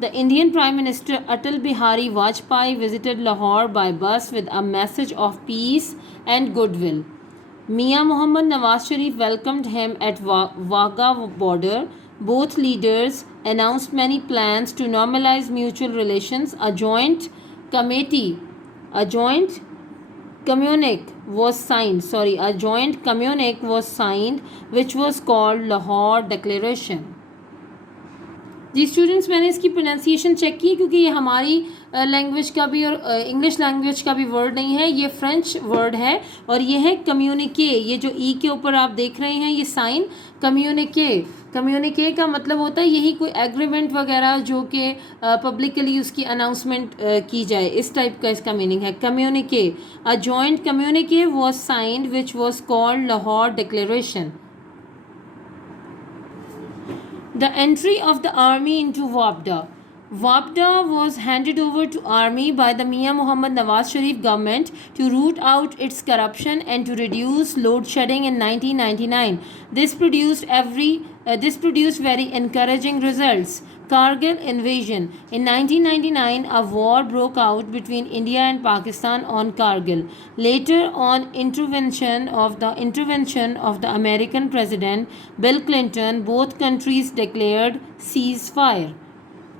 The Indian Prime Minister Atal Bihari Vajpayee visited Lahore by bus with a message of peace and goodwill. Mia Mohammad Nawaz Sharif welcomed him at Wagah border. Both leaders announced many plans to normalize mutual relations. A joint communique was signed, which was called Lahore Declaration. جی students, میں نے اس کی pronunciation check کی کیونکہ یہ ہماری language کا بھی اور انگلش لینگویج کا بھی ورڈ نہیں ہے، یہ فرینچ ورڈ ہے اور یہ ہے کمیونیکے. یہ جو ای کے اوپر آپ دیکھ رہے ہیں یہ سائن کمیونیکے. کمیونیکے کا مطلب ہوتا ہے یہی کوئی ایگریمنٹ وغیرہ جو کہ پبلکلی اس کی اناؤنسمنٹ کی جائے، اس ٹائپ کا اس کا میننگ ہے کمیونیکے. A joint communique was signed which was called Lahore Declaration. The entry of the army into Wabda. Wabda was handed over to army by the Mian Muhammad Nawaz Sharif government to root out its corruption and to reduce load shedding in 1999. This produced very encouraging results. Kargil invasion. In 1999, a war broke out between India and Pakistan on Kargil. Later on intervention of the American President Bill Clinton, both countries declared ceasefire.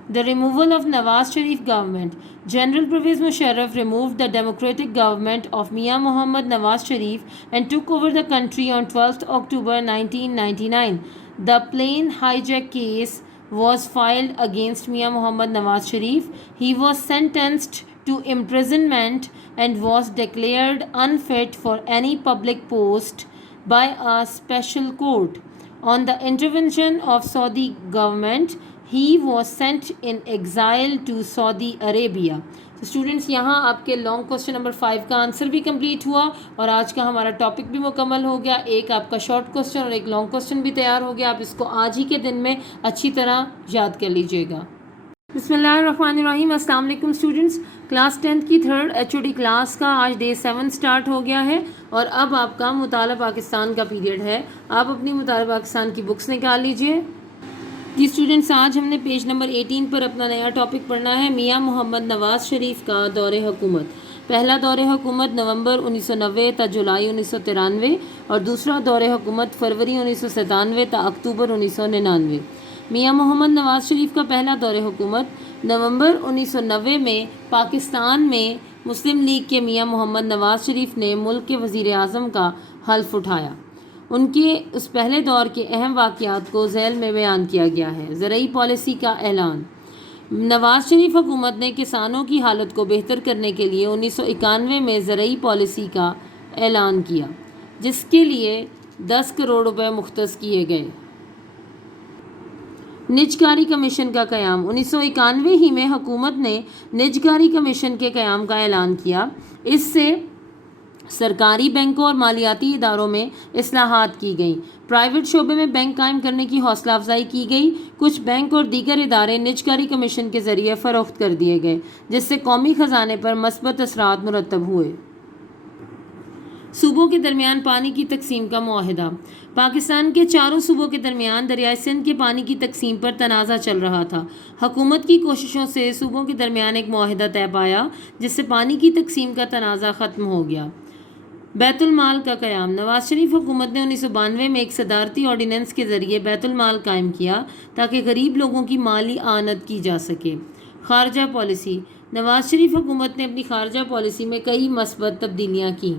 The removal of Nawaz Sharif government. General Pervez Musharraf removed the democratic government of Mian Muhammad Nawaz Sharif and took over the country on 12th October 1999. The plane hijack case was filed against Mian Muhammad Nawaz Sharif. He was sentenced to imprisonment and was declared unfit for any public post by a special court. On the intervention of Saudi government, he was sent in exile to Saudi Arabia. Students یہاں آپ کے long question number 5 کا answer بھی complete ہوا اور آج کا ہمارا ٹاپک بھی مکمل ہو گیا. ایک آپ کا شارٹ کوسچن اور ایک لانگ کوسچن بھی تیار ہو گیا. آپ اس کو آج ہی کے دن میں اچھی طرح یاد کر لیجیے گا. بسم اللہ الرحمن الرحیم. السلام علیکم اسٹوڈنٹس. کلاس 10 کی 3rd HOD کلاس کا آج ڈے 7 سٹارٹ ہو گیا ہے اور اب آپ کا مطالعہ پاکستان کا پیریڈ ہے. آپ اپنی مطالعہ پاکستان کی بکس نکال لیجیے. جی اسٹوڈنٹس، آج ہم نے پیج نمبر 18 پر اپنا نیا ٹاپک پڑھنا ہے میاں محمد نواز شریف کا دور حکومت. پہلا دور حکومت نومبر 1990 تا جولائی 1993 اور دوسرا دور حکومت فروری 1997 تا اکتوبر 1999. میاں محمد نواز شریف کا پہلا دور حکومت نومبر 1990 میں پاکستان میں مسلم لیگ کے میاں محمد نواز شریف نے ملک کے وزیر اعظم کا حلف اٹھایا. ان کے اس پہلے دور کے اہم واقعات کو ذیل میں بیان کیا گیا ہے. زرعی پالیسی کا اعلان. نواز شریف حکومت نے کسانوں کی حالت کو بہتر کرنے کے لیے 1991 میں زرعی پالیسی کا اعلان کیا جس کے لیے 10 کروڑ روپے مختص کیے گئے. نجکاری کمیشن کا قیام. 1991 ہی میں حکومت نے نجکاری کمیشن کے قیام کا اعلان کیا. اس سے سرکاری بینکوں اور مالیاتی اداروں میں اصلاحات کی گئیں. پرائیویٹ شعبے میں بینک قائم کرنے کی حوصلہ افزائی کی گئی. کچھ بینک اور دیگر ادارے نجکاری کمیشن کے ذریعے فروخت کر دیے گئے جس سے قومی خزانے پر مثبت اثرات مرتب ہوئے. صوبوں کے درمیان پانی کی تقسیم کا معاہدہ. پاکستان کے چاروں صوبوں کے درمیان دریائے سندھ کے پانی کی تقسیم پر تنازع چل رہا تھا. حکومت کی کوششوں سے صوبوں کے درمیان ایک معاہدہ طے پایا جس سے پانی کی تقسیم کا تنازع ختم ہو گیا. بیت المال کا قیام. نواز شریف حکومت نے 1992 میں ایک صدارتی آرڈیننس کے ذریعے بیت المال قائم کیا تاکہ غریب لوگوں کی مالی اعانت کی جا سکے. خارجہ پالیسی. نواز شریف حکومت نے اپنی خارجہ پالیسی میں کئی مثبت تبدیلیاں کیں.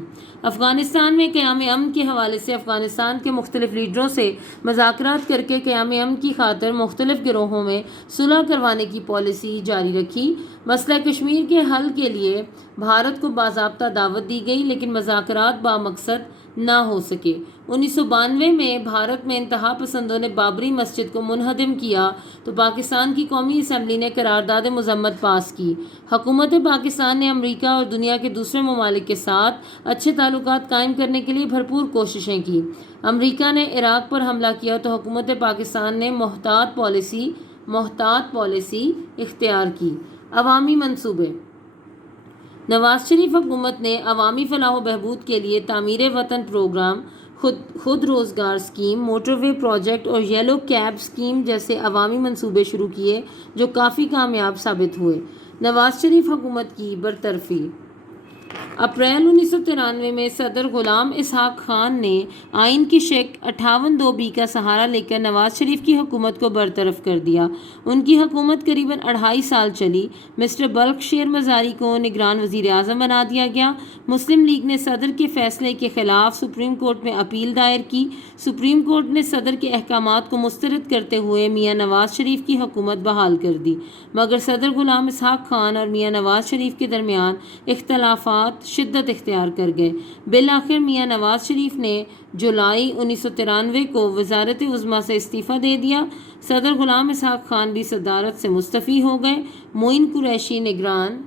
افغانستان میں قیام امن کے حوالے سے افغانستان کے مختلف لیڈروں سے مذاکرات کر کے قیام امن کی خاطر مختلف گروہوں میں صلح کروانے کی پالیسی جاری رکھی. مسئلہ کشمیر کے حل کے لیے بھارت کو باضابطہ دعوت دی گئی لیکن مذاکرات بامقصد نہ ہو سکے. 1992 میں بھارت میں انتہا پسندوں نے بابری مسجد کو منہدم کیا تو پاکستان کی قومی اسمبلی نے قرارداد مذمت پاس کی. حکومت پاکستان نے امریکہ اور دنیا کے دوسرے ممالک کے ساتھ اچھے تعلقات قائم کرنے کے لیے بھرپور کوششیں کی. امریکہ نے عراق پر حملہ کیا تو حکومت پاکستان نے محتاط پالیسی اختیار کی. عوامی منصوبے. نواز شریف حکومت نے عوامی فلاح و بہبود کے لیے تعمیر وطن پروگرام، خود روزگار اسکیم، موٹر وے پروجیکٹ اور یلو کیب اسکیم جیسے عوامی منصوبے شروع کیے جو کافی کامیاب ثابت ہوئے. نواز شریف حکومت کی برطرفی. اپریل 1993 میں صدر غلام اسحاق خان نے آئین کی شق 58(2)B کا سہارا لے کر نواز شریف کی حکومت کو برطرف کر دیا۔ ان کی حکومت قریباً 2.5 سال چلی۔ مسٹر بلخ شیر مزاری کو نگران وزیر اعظم بنا دیا گیا۔ مسلم لیگ نے صدر کے فیصلے کے خلاف سپریم کورٹ میں اپیل دائر کی۔ سپریم کورٹ نے صدر کے احکامات کو مسترد کرتے ہوئے میاں نواز شریف کی حکومت بحال کر دی، مگر صدر غلام اسحاق خان اور میاں نواز شریف کے درمیان اختلافات شدت اختیار کر گئے۔ بالآخر میاں نواز شریف نے جولائی 1993 کو وزارت عظمیٰ سے استعفیٰ دے دیا۔ صدر غلام اسحاق خان بھی صدارت سے مستعفی ہو گئے۔ معین قریشی نگران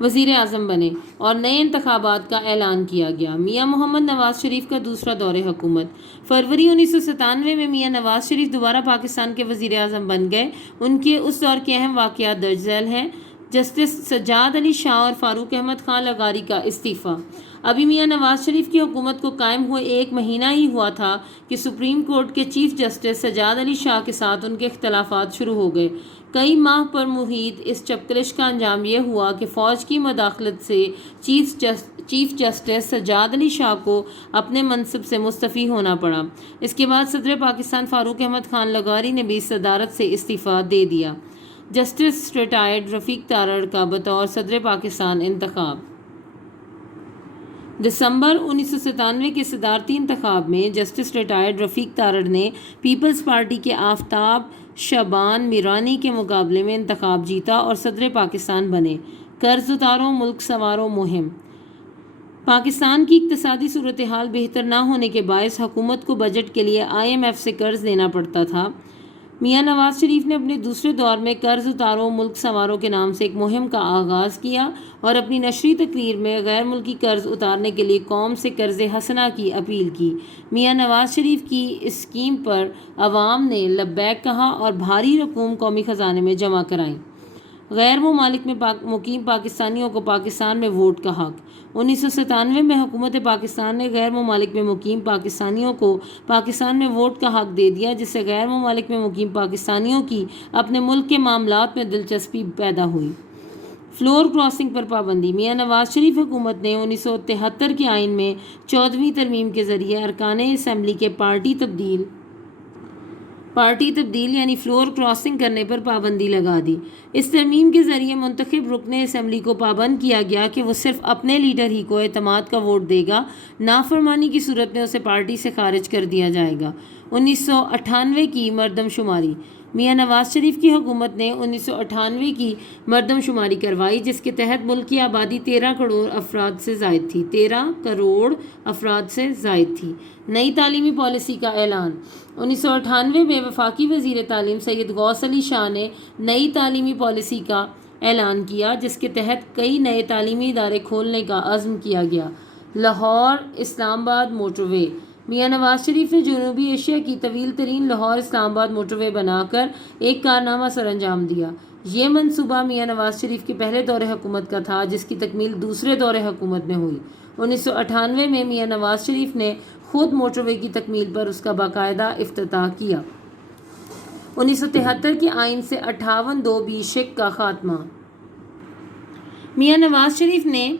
وزیر اعظم بنے اور نئے انتخابات کا اعلان کیا گیا۔ میاں محمد نواز شریف کا دوسرا دور حکومت۔ فروری 1997 میں میاں نواز شریف دوبارہ پاکستان کے وزیر اعظم بن گئے۔ ان کے اس دور کے اہم واقعات درج ذیل ہیں: جسٹس سجاد علی شاہ اور فاروق احمد خان لغاری کا استعفیٰ۔ ابھی میاں نواز شریف کی حکومت کو قائم ہوئے 1 مہینہ ہی ہوا تھا کہ سپریم کورٹ کے چیف جسٹس سجاد علی شاہ کے ساتھ ان کے اختلافات شروع ہو گئے۔ کئی ماہ پر محیط اس چپکلش کا انجام یہ ہوا کہ فوج کی مداخلت سے چیف جسٹس سجاد علی شاہ کو اپنے منصب سے مستعفی ہونا پڑا۔ اس کے بعد صدر پاکستان فاروق احمد خان لغاری نے بھی صدارت سے استعفیٰ دے دیا۔ جسٹس ریٹائرڈ رفیق تارڑ کا بطور صدر پاکستان انتخاب۔ دسمبر 1997 کے صدارتی انتخاب میں جسٹس ریٹائرڈ رفیق تارڑ نے پیپلز پارٹی کے آفتاب شعبان میرانی کے مقابلے میں انتخاب جیتا اور صدر پاکستان بنے۔ قرض اتارو ملک سنوارو مہم۔ پاکستان کی اقتصادی صورتحال بہتر نہ ہونے کے باعث حکومت کو بجٹ کے لیے IMF سے قرض لینا پڑتا تھا۔ میاں نواز شریف نے اپنے دوسرے دور میں قرض اتارو ملک سنوارو کے نام سے ایک مہم کا آغاز کیا اور اپنی نشری تقریر میں غیر ملکی قرض اتارنے کے لیے قوم سے قرض حسنہ کی اپیل کی۔ میاں نواز شریف کی اس اسکیم پر عوام نے لبیک کہا اور بھاری رقوم قومی خزانے میں جمع کرائیں۔ غیر ممالک میں مقیم پاکستانیوں کو پاکستان میں ووٹ کا حق۔ 1997 میں حکومت پاکستان نے غیر ممالک میں مقیم پاکستانیوں کو پاکستان میں ووٹ کا حق دے دیا، جس سے غیر ممالک میں مقیم پاکستانیوں کی اپنے ملک کے معاملات میں دلچسپی پیدا ہوئی۔ فلور کراسنگ پر پابندی۔ میاں نواز شریف حکومت نے 1973 کے آئین میں 14ویں ترمیم کے ذریعے ارکان اسمبلی کے پارٹی تبدیل یعنی فلور کراسنگ کرنے پر پابندی لگا دی۔ اس ترمیم کے ذریعے منتخب رکن اسمبلی کو پابند کیا گیا کہ وہ صرف اپنے لیڈر ہی کو اعتماد کا ووٹ دے گا، نافرمانی کی صورت میں اسے پارٹی سے خارج کر دیا جائے گا۔ 1998 کی مردم شماری۔ میاں نواز شریف کی حکومت نے 1998 کی مردم شماری کروائی، جس کے تحت ملک کی آبادی 13 کروڑ افراد سے زائد تھی۔ نئی تعلیمی پالیسی کا اعلان۔ 1998 میں وفاقی وزیر تعلیم سید غوث علی شاہ نے نئی تعلیمی پالیسی کا اعلان کیا، جس کے تحت کئی نئے تعلیمی ادارے کھولنے کا عزم کیا گیا۔ لاہور اسلام آباد موٹر وے۔ میاں نواز شریف نے جنوبی ایشیا کی طویل ترین لاہور اسلام آباد موٹر وے بنا کر ایک کارنامہ سر انجام دیا۔ یہ منصوبہ میاں نواز شریف کے پہلے دور حکومت کا تھا، جس کی تکمیل دوسرے دور حکومت میں ہوئی۔ 1998 میں میاں نواز شریف نے خود موٹر وے کی تکمیل پر اس کا باقاعدہ افتتاح کیا۔ 1973 کے آئین سے 58(2)B شق کا خاتمہ۔ میاں نواز شریف نے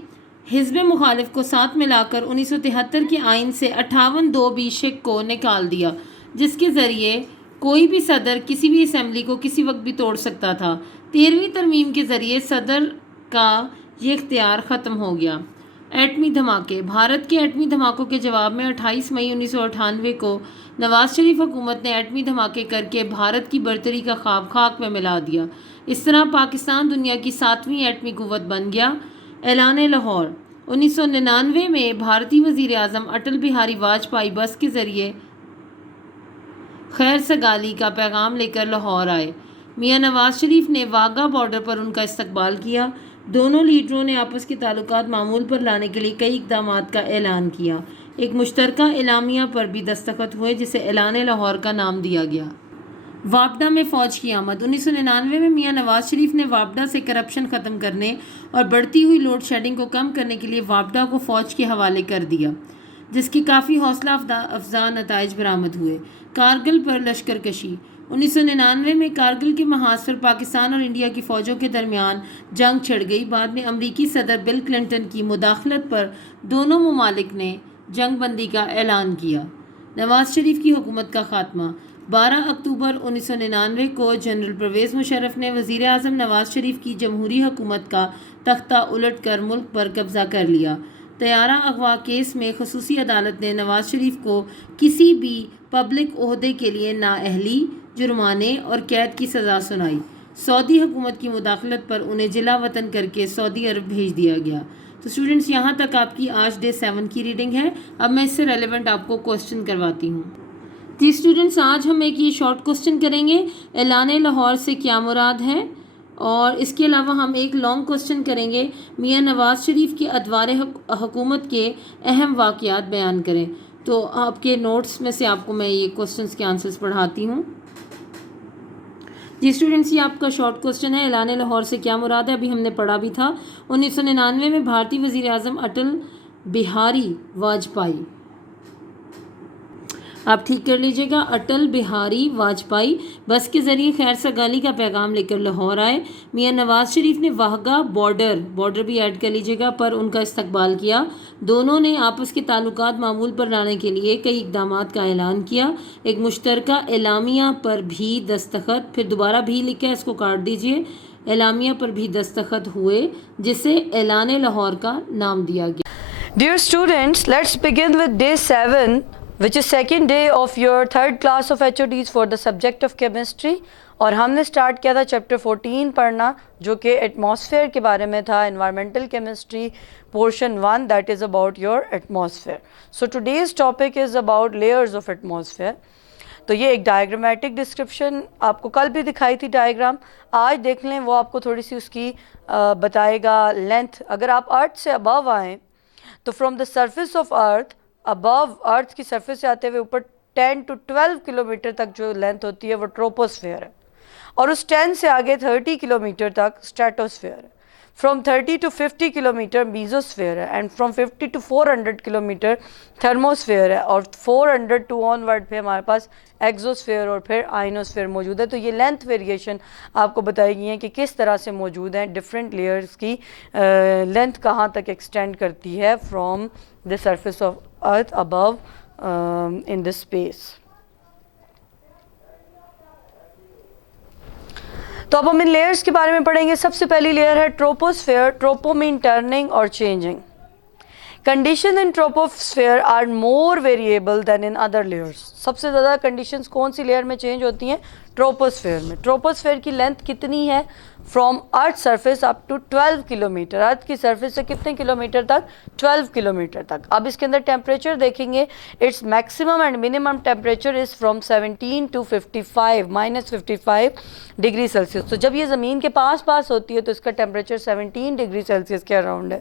حزب مخالف کو ساتھ ملا کر 1973 کے آئین سے 58(2)B شق کو نکال دیا، جس کے ذریعے کوئی بھی صدر کسی بھی اسمبلی کو کسی وقت بھی توڑ سکتا تھا۔ 13ویں ترمیم کے ذریعے صدر کا یہ اختیار ختم ہو گیا۔ ایٹمی دھماکے۔ بھارت کے ایٹمی دھماکوں کے جواب میں 28 مئی 1998 کو نواز شریف حکومت نے ایٹمی دھماکے کر کے بھارت کی برتری کا خواب خاک میں ملا دیا۔ اس طرح پاکستان دنیا کی 7ویں ایٹمی قوت بن گیا۔ اعلان لاہور۔ 1999 میں بھارتی وزیر اعظم اٹل بہاری واجپئی بس کے ذریعے خیر سگالی کا پیغام لے کر لاہور آئے۔ میاں نواز شریف نے واہگہ بارڈر پر ان کا استقبال کیا۔ دونوں لیڈروں نے آپس کے تعلقات معمول پر لانے کے لیے کئی اقدامات کا اعلان کیا۔ ایک مشترکہ اعلامیہ پر بھی دستخط ہوئے، جسے اعلان لاہور کا نام دیا گیا۔ وابڈا میں فوج کی آمد۔ 1999 میں میاں نواز شریف نے وابڈا سے کرپشن ختم کرنے اور بڑھتی ہوئی لوڈ شیڈنگ کو کم کرنے کے لیے وابڈا کو فوج کے حوالے کر دیا، جس کی کافی حوصلہ افزا نتائج برآمد ہوئے۔ کارگل پر لشکر کشی۔ 1999 میں کارگل کے محاذ پر پاکستان اور انڈیا کی فوجوں کے درمیان جنگ چھڑ گئی۔ بعد میں امریکی صدر بل کلنٹن کی مداخلت پر دونوں ممالک نے جنگ بندی کا اعلان کیا۔ نواز شریف کی حکومت کا خاتمہ۔ 12 اکتوبر 1999 کو جنرل پرویز مشرف نے وزیر اعظم نواز شریف کی جمہوری حکومت کا تختہ الٹ کر ملک پر قبضہ کر لیا۔ طیارہ اغوا کیس میں خصوصی عدالت نے نواز شریف کو کسی بھی پبلک عہدے کے لیے نااہلی، جرمانے اور قید کی سزا سنائی۔ سعودی حکومت کی مداخلت پر انہیں جلا وطن کر کے سعودی عرب بھیج دیا گیا۔ تو اسٹوڈنٹس، یہاں تک آپ کی آج ڈے 7 کی ریڈنگ ہے۔ اب میں اس سے ریلیونٹ آپ کو کوسچن کرواتی ہوں۔ جی اسٹوڈنٹس، آج ہم ایک یہ شارٹ کوسچن کریں گے، اعلان لاہور سے کیا مراد ہے، اور اس کے علاوہ ہم ایک لانگ کوسچن کریں گے، میاں نواز شریف کی ادوار حکومت کے اہم واقعات بیان کریں۔ تو آپ کے نوٹس میں سے آپ کو میں یہ کوسچنس کے آنسرز پڑھاتی ہوں۔ جی اسٹوڈنٹس، یہ آپ کا شارٹ کوسچن ہے، اعلان لاہور سے کیا مراد ہے، ابھی ہم نے پڑھا بھی تھا۔ 1999 میں بھارتی وزیر اعظم اٹل بہاری واجپئی، آپ ٹھیک کر لیجئے گا، اٹل بہاری واجپئی بس کے ذریعے خیر سگالی کا پیغام لے کر لاہور آئے۔ میاں نواز شریف نے واہگہ بارڈر بھی ایڈ کر لیجئے گا پر ان کا استقبال کیا۔ دونوں نے آپس کے تعلقات معمول پر لانے کے لیے کئی اقدامات کا اعلان کیا۔ ایک مشترکہ اعلامیہ پر بھی دستخط، پھر دوبارہ بھی لکھا ہے، اس کو کاٹ دیجئے، اعلامیہ پر بھی دستخط ہوئے جسے اعلان لاہور کا نام دیا گیا۔ Dear students, let's begin with day 7, which is second day of your third class of HODs for the subject of chemistry. اور ہم نے سٹارٹ کیا تھا چیپٹر 14 پڑھنا، جو کہ ایٹماسفیئر کے بارے میں تھا، environmental chemistry portion 1, that is about your atmosphere. So today's topic is about layers of atmosphere. تو یہ ایک ڈائیگرامیٹک ڈسکرپشن آپ کو کل بھی دکھائی تھی ڈائیگرام، آج دیکھ لیں، وہ آپ کو تھوڑی سی اس کی بتائے گا لینتھ۔ اگر آپ ارتھ سے ابو آئیں تو from the surface of earth, ابو ارتھ کی سرفیس سے آتے ہوئے اوپر 10 to 12 کلومیٹر تک جو لینتھ ہوتی ہے وہ ٹروپوسفیئر ہے، اور اس 10 سے آگے 30 کلومیٹر تک اسٹریٹوسفیئر ہے۔ فرام 30 to 50 کلومیٹر میزوسفیئر ہے، and from 50 to 400 kilometre thermosphere ہے، اور 400 to onward پہ ہمارے پاس ایگزوسفیئر اور پھر آئنوسفیئر موجود ہے۔ تو یہ لینتھ ویریشن آپ کو بتائی گئی ہیں کہ کس طرح سے موجود ہیں، ڈفرینٹ لیئرز کی لینتھ کہاں تک ایکسٹینڈ کرتی ہے from the surface of earth above in the space. تو اب ہم ان لیئرز کے بارے میں پڑھیں گے۔ سب سے پہلی لیئر ہے ٹروپوسفیئر۔ ٹروپو مین ٹرننگ اور changing. Condition in troposphere are more variable than in other layers. سب سے زیادہ کنڈیشنز کون سی لیئر میں چینج ہوتی ہیں؟ ٹروپوسفیئر میں۔ ٹروپوسفیئر کی لینتھ کتنی ہے؟ From earth surface up to 12 kilometre. ارتھ کی سرفیس سے کتنے کلومیٹر تک؟ 12 کلومیٹر تک۔ اب اس کے اندر ٹیمپریچر دیکھیں گے، its maximum and minimum temperature is from 17 to 55 -55 degree Celsius. تو جب یہ زمین کے پاس ہوتی ہے تو اس کا ٹیمپریچر 17 ڈگری سیلسیس کے اراؤنڈ ہے۔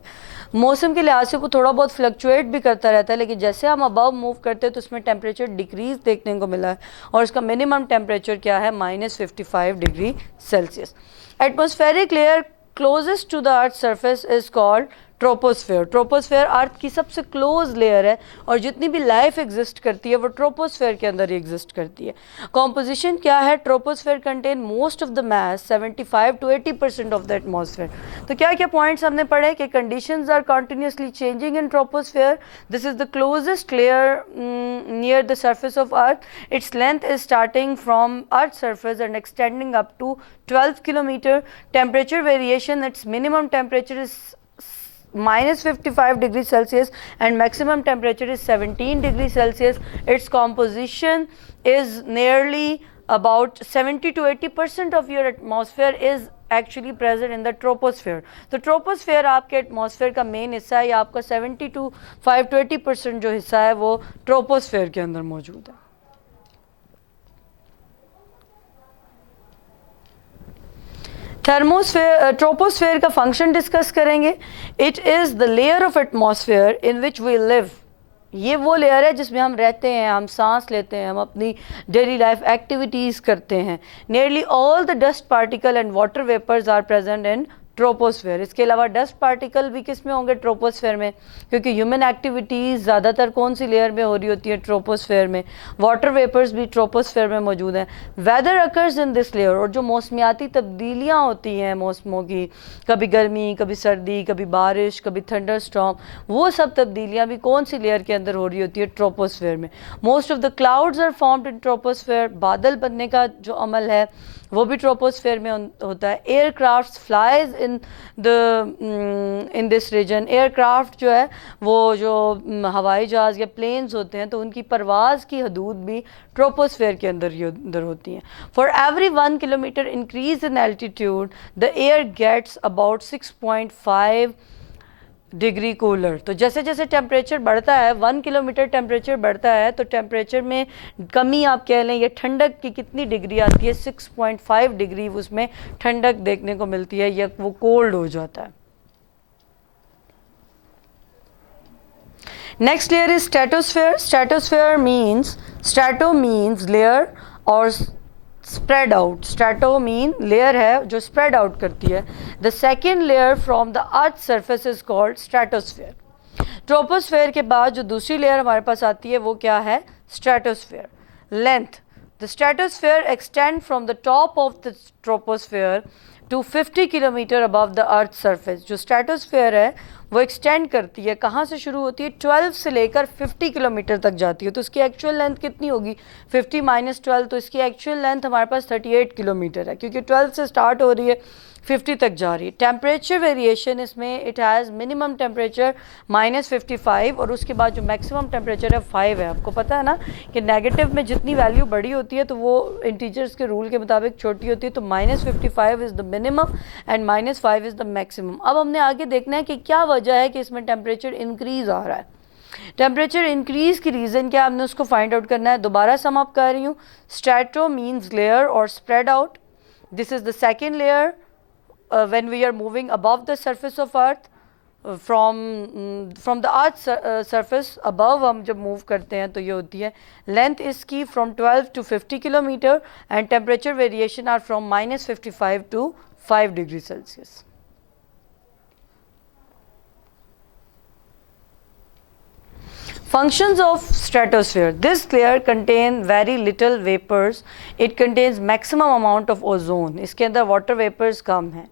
موسم کے لحاظ سے تھوڑا بہت فلکچویٹ بھی کرتا رہتا ہے، لیکن جیسے ہم ابو موو کرتے ہیں تو اس میں ٹیمپریچر ڈیکریز دیکھنے کو ملا ہے، اور اس کا منیمم ٹیمپریچر کیا ہے؟ -55 degree Celsius. Atmospheric layer closest to the earth surface is called troposphere. Troposphere ارتھ کی سب سے کلوز لیئر ہے، اور جتنی بھی لائف ایگزسٹ کرتی ہے وہ ٹروپوسفیئر کے اندر ہی ایگزسٹ کرتی ہے۔ کمپوزیشن کیا ہے؟ Troposphere contain most of the mass 75 to 80% of the atmosphere. تو کیا کیا پوائنٹس ہم نے پڑھے کہ conditions are continuously changing in troposphere. This is the closest layer near the surface of earth. Its length is starting from earth surface and extending up to 12 kilometre. Temperature variation, its minimum temperature is -55 degree Celsius and maximum temperature is 17 degree Celsius. Its composition is nearly about 70 to 80% of your atmosphere is actually present in the troposphere. تو troposphere آپ کے atmosphere کا مین حصہ ہے، یا آپ کا 75 to 80% جو حصہ ہے وہ troposphere کے اندر موجود ہے۔ ٹروپوسفیئر کا فنکشن ڈسکس کریں گے۔ It is the layer of atmosphere in which we live. یہ وہ لیئر ہے جس میں ہم رہتے ہیں، ہم سانس لیتے ہیں، ہم اپنی ڈیلی لائف ایکٹیویٹیز کرتے ہیں۔ Nearly all the dust particle and water vapours are present in troposphere. اس کے علاوہ ڈسٹ پارٹیکل بھی کس میں ہوں گے؟ ٹروپوسفیئر میں, کیونکہ ہیومن ایکٹیویٹیز زیادہ تر کون سی لیئر میں ہو رہی ہوتی ہے؟ ٹروپوسفیئر میں. واٹر ویپرز بھی ٹروپوسفیئر میں موجود ہیں. Weather occurs in this layer, اور جو موسمیاتی تبدیلیاں ہوتی ہیں موسموں کی, کبھی گرمی, کبھی سردی, کبھی بارش, کبھی تھنڈر اسٹارم, وہ سب تبدیلیاں بھی کون سی لیئر کے اندر ہو رہی ہوتی ہے؟ ٹروپوسفیئر میں. Most of the clouds are formed in troposphere, بادل بننے کا جو عمل ہے وہ بھی ٹروپوسفیئر میں ہوتا ہے. Aircraft flies in this region, aircraft جو ہے وہ جو ہوائی جہاز یا پلینز ہوتے ہیں تو ان کی پرواز کی حدود بھی ٹروپوسفیئر کے اندر ہوتی ہیں. For every 1 kilometre increase in altitude the air gets about 6.5 degree cooler. تو جیسے جیسے ٹیمپریچر بڑھتا ہے, 1 کلومیٹر ٹیمپریچر بڑھتا ہے تو ٹیمپریچر میں کمی آپ کہہ لیں, یہ ٹھنڈک کی کتنی ڈگری آتی ہے؟ 6.5 ڈگری اس میں ٹھنڈک دیکھنے کو ملتی ہے, یا وہ کولڈ ہو جاتا ہے. Next layer is stratosphere. Stratosphere means, strato means layer اور spread out. strato mean layer ہے جو spread out کرتی ہے. the second layer from the earth's surface is called stratosphere. troposphere کے بعد جو دوسری لیئر ہمارے پاس آتی ہے وہ کیا ہے؟ stratosphere. length, the stratosphere extend from the top of the troposphere to 50 kilometer above the earth's surface. جو stratosphere ہے وہ ایکسٹینڈ کرتی ہے, کہاں سے شروع ہوتی ہے؟ 12 سے لے کر 50 کلومیٹر تک جاتی ہے. تو اس کی ایکچوئل لینتھ کتنی ہوگی؟ 50 مائنس 12, تو اس کی ایکچوئل لینتھ ہمارے پاس 38 کلومیٹر ہے, کیونکہ 12 سے سٹارٹ ہو رہی ہے 50 تک جا رہی ہے. ٹیمپریچر ویریشن اس میں اٹ ہیز منیمم ٹیمپریچر -55 اور اس کے بعد جو میکسیمم ٹیمپریچر ہے 5 ہے. آپ کو پتہ ہے نا کہ نیگیٹو میں جتنی ویلیو بڑی ہوتی ہے تو وہ انٹیجرز کے رول کے مطابق چھوٹی ہوتی ہے, تو -55 is the minimum and -5 is the maximum. اب ہم نے آگے دیکھنا ہے کہ کیا وجہ ہے کہ اس میں ٹیمپریچر انکریز آ رہا ہے. ٹیمپریچر انکریز کی ریزن کیا, ہم نے اس کو فائنڈ آؤٹ کرنا ہے. دوبارہ سم اپ کر رہی ہوں. اسٹریٹو مینز لیئر اور spread out. This is the second layer when we are moving above the surface of earth. from the earth's surface above ہم جب موو کرتے ہیں تو یہ ہوتی ہے length اس کی from 12 to 50 kilometer and temperature variation are from -55 to 5 degrees Celsius. Functions of stratosphere. This layer contains very little vapors. It contains maximum amount of ozone. اس کے اندر water vapors کم ہیں.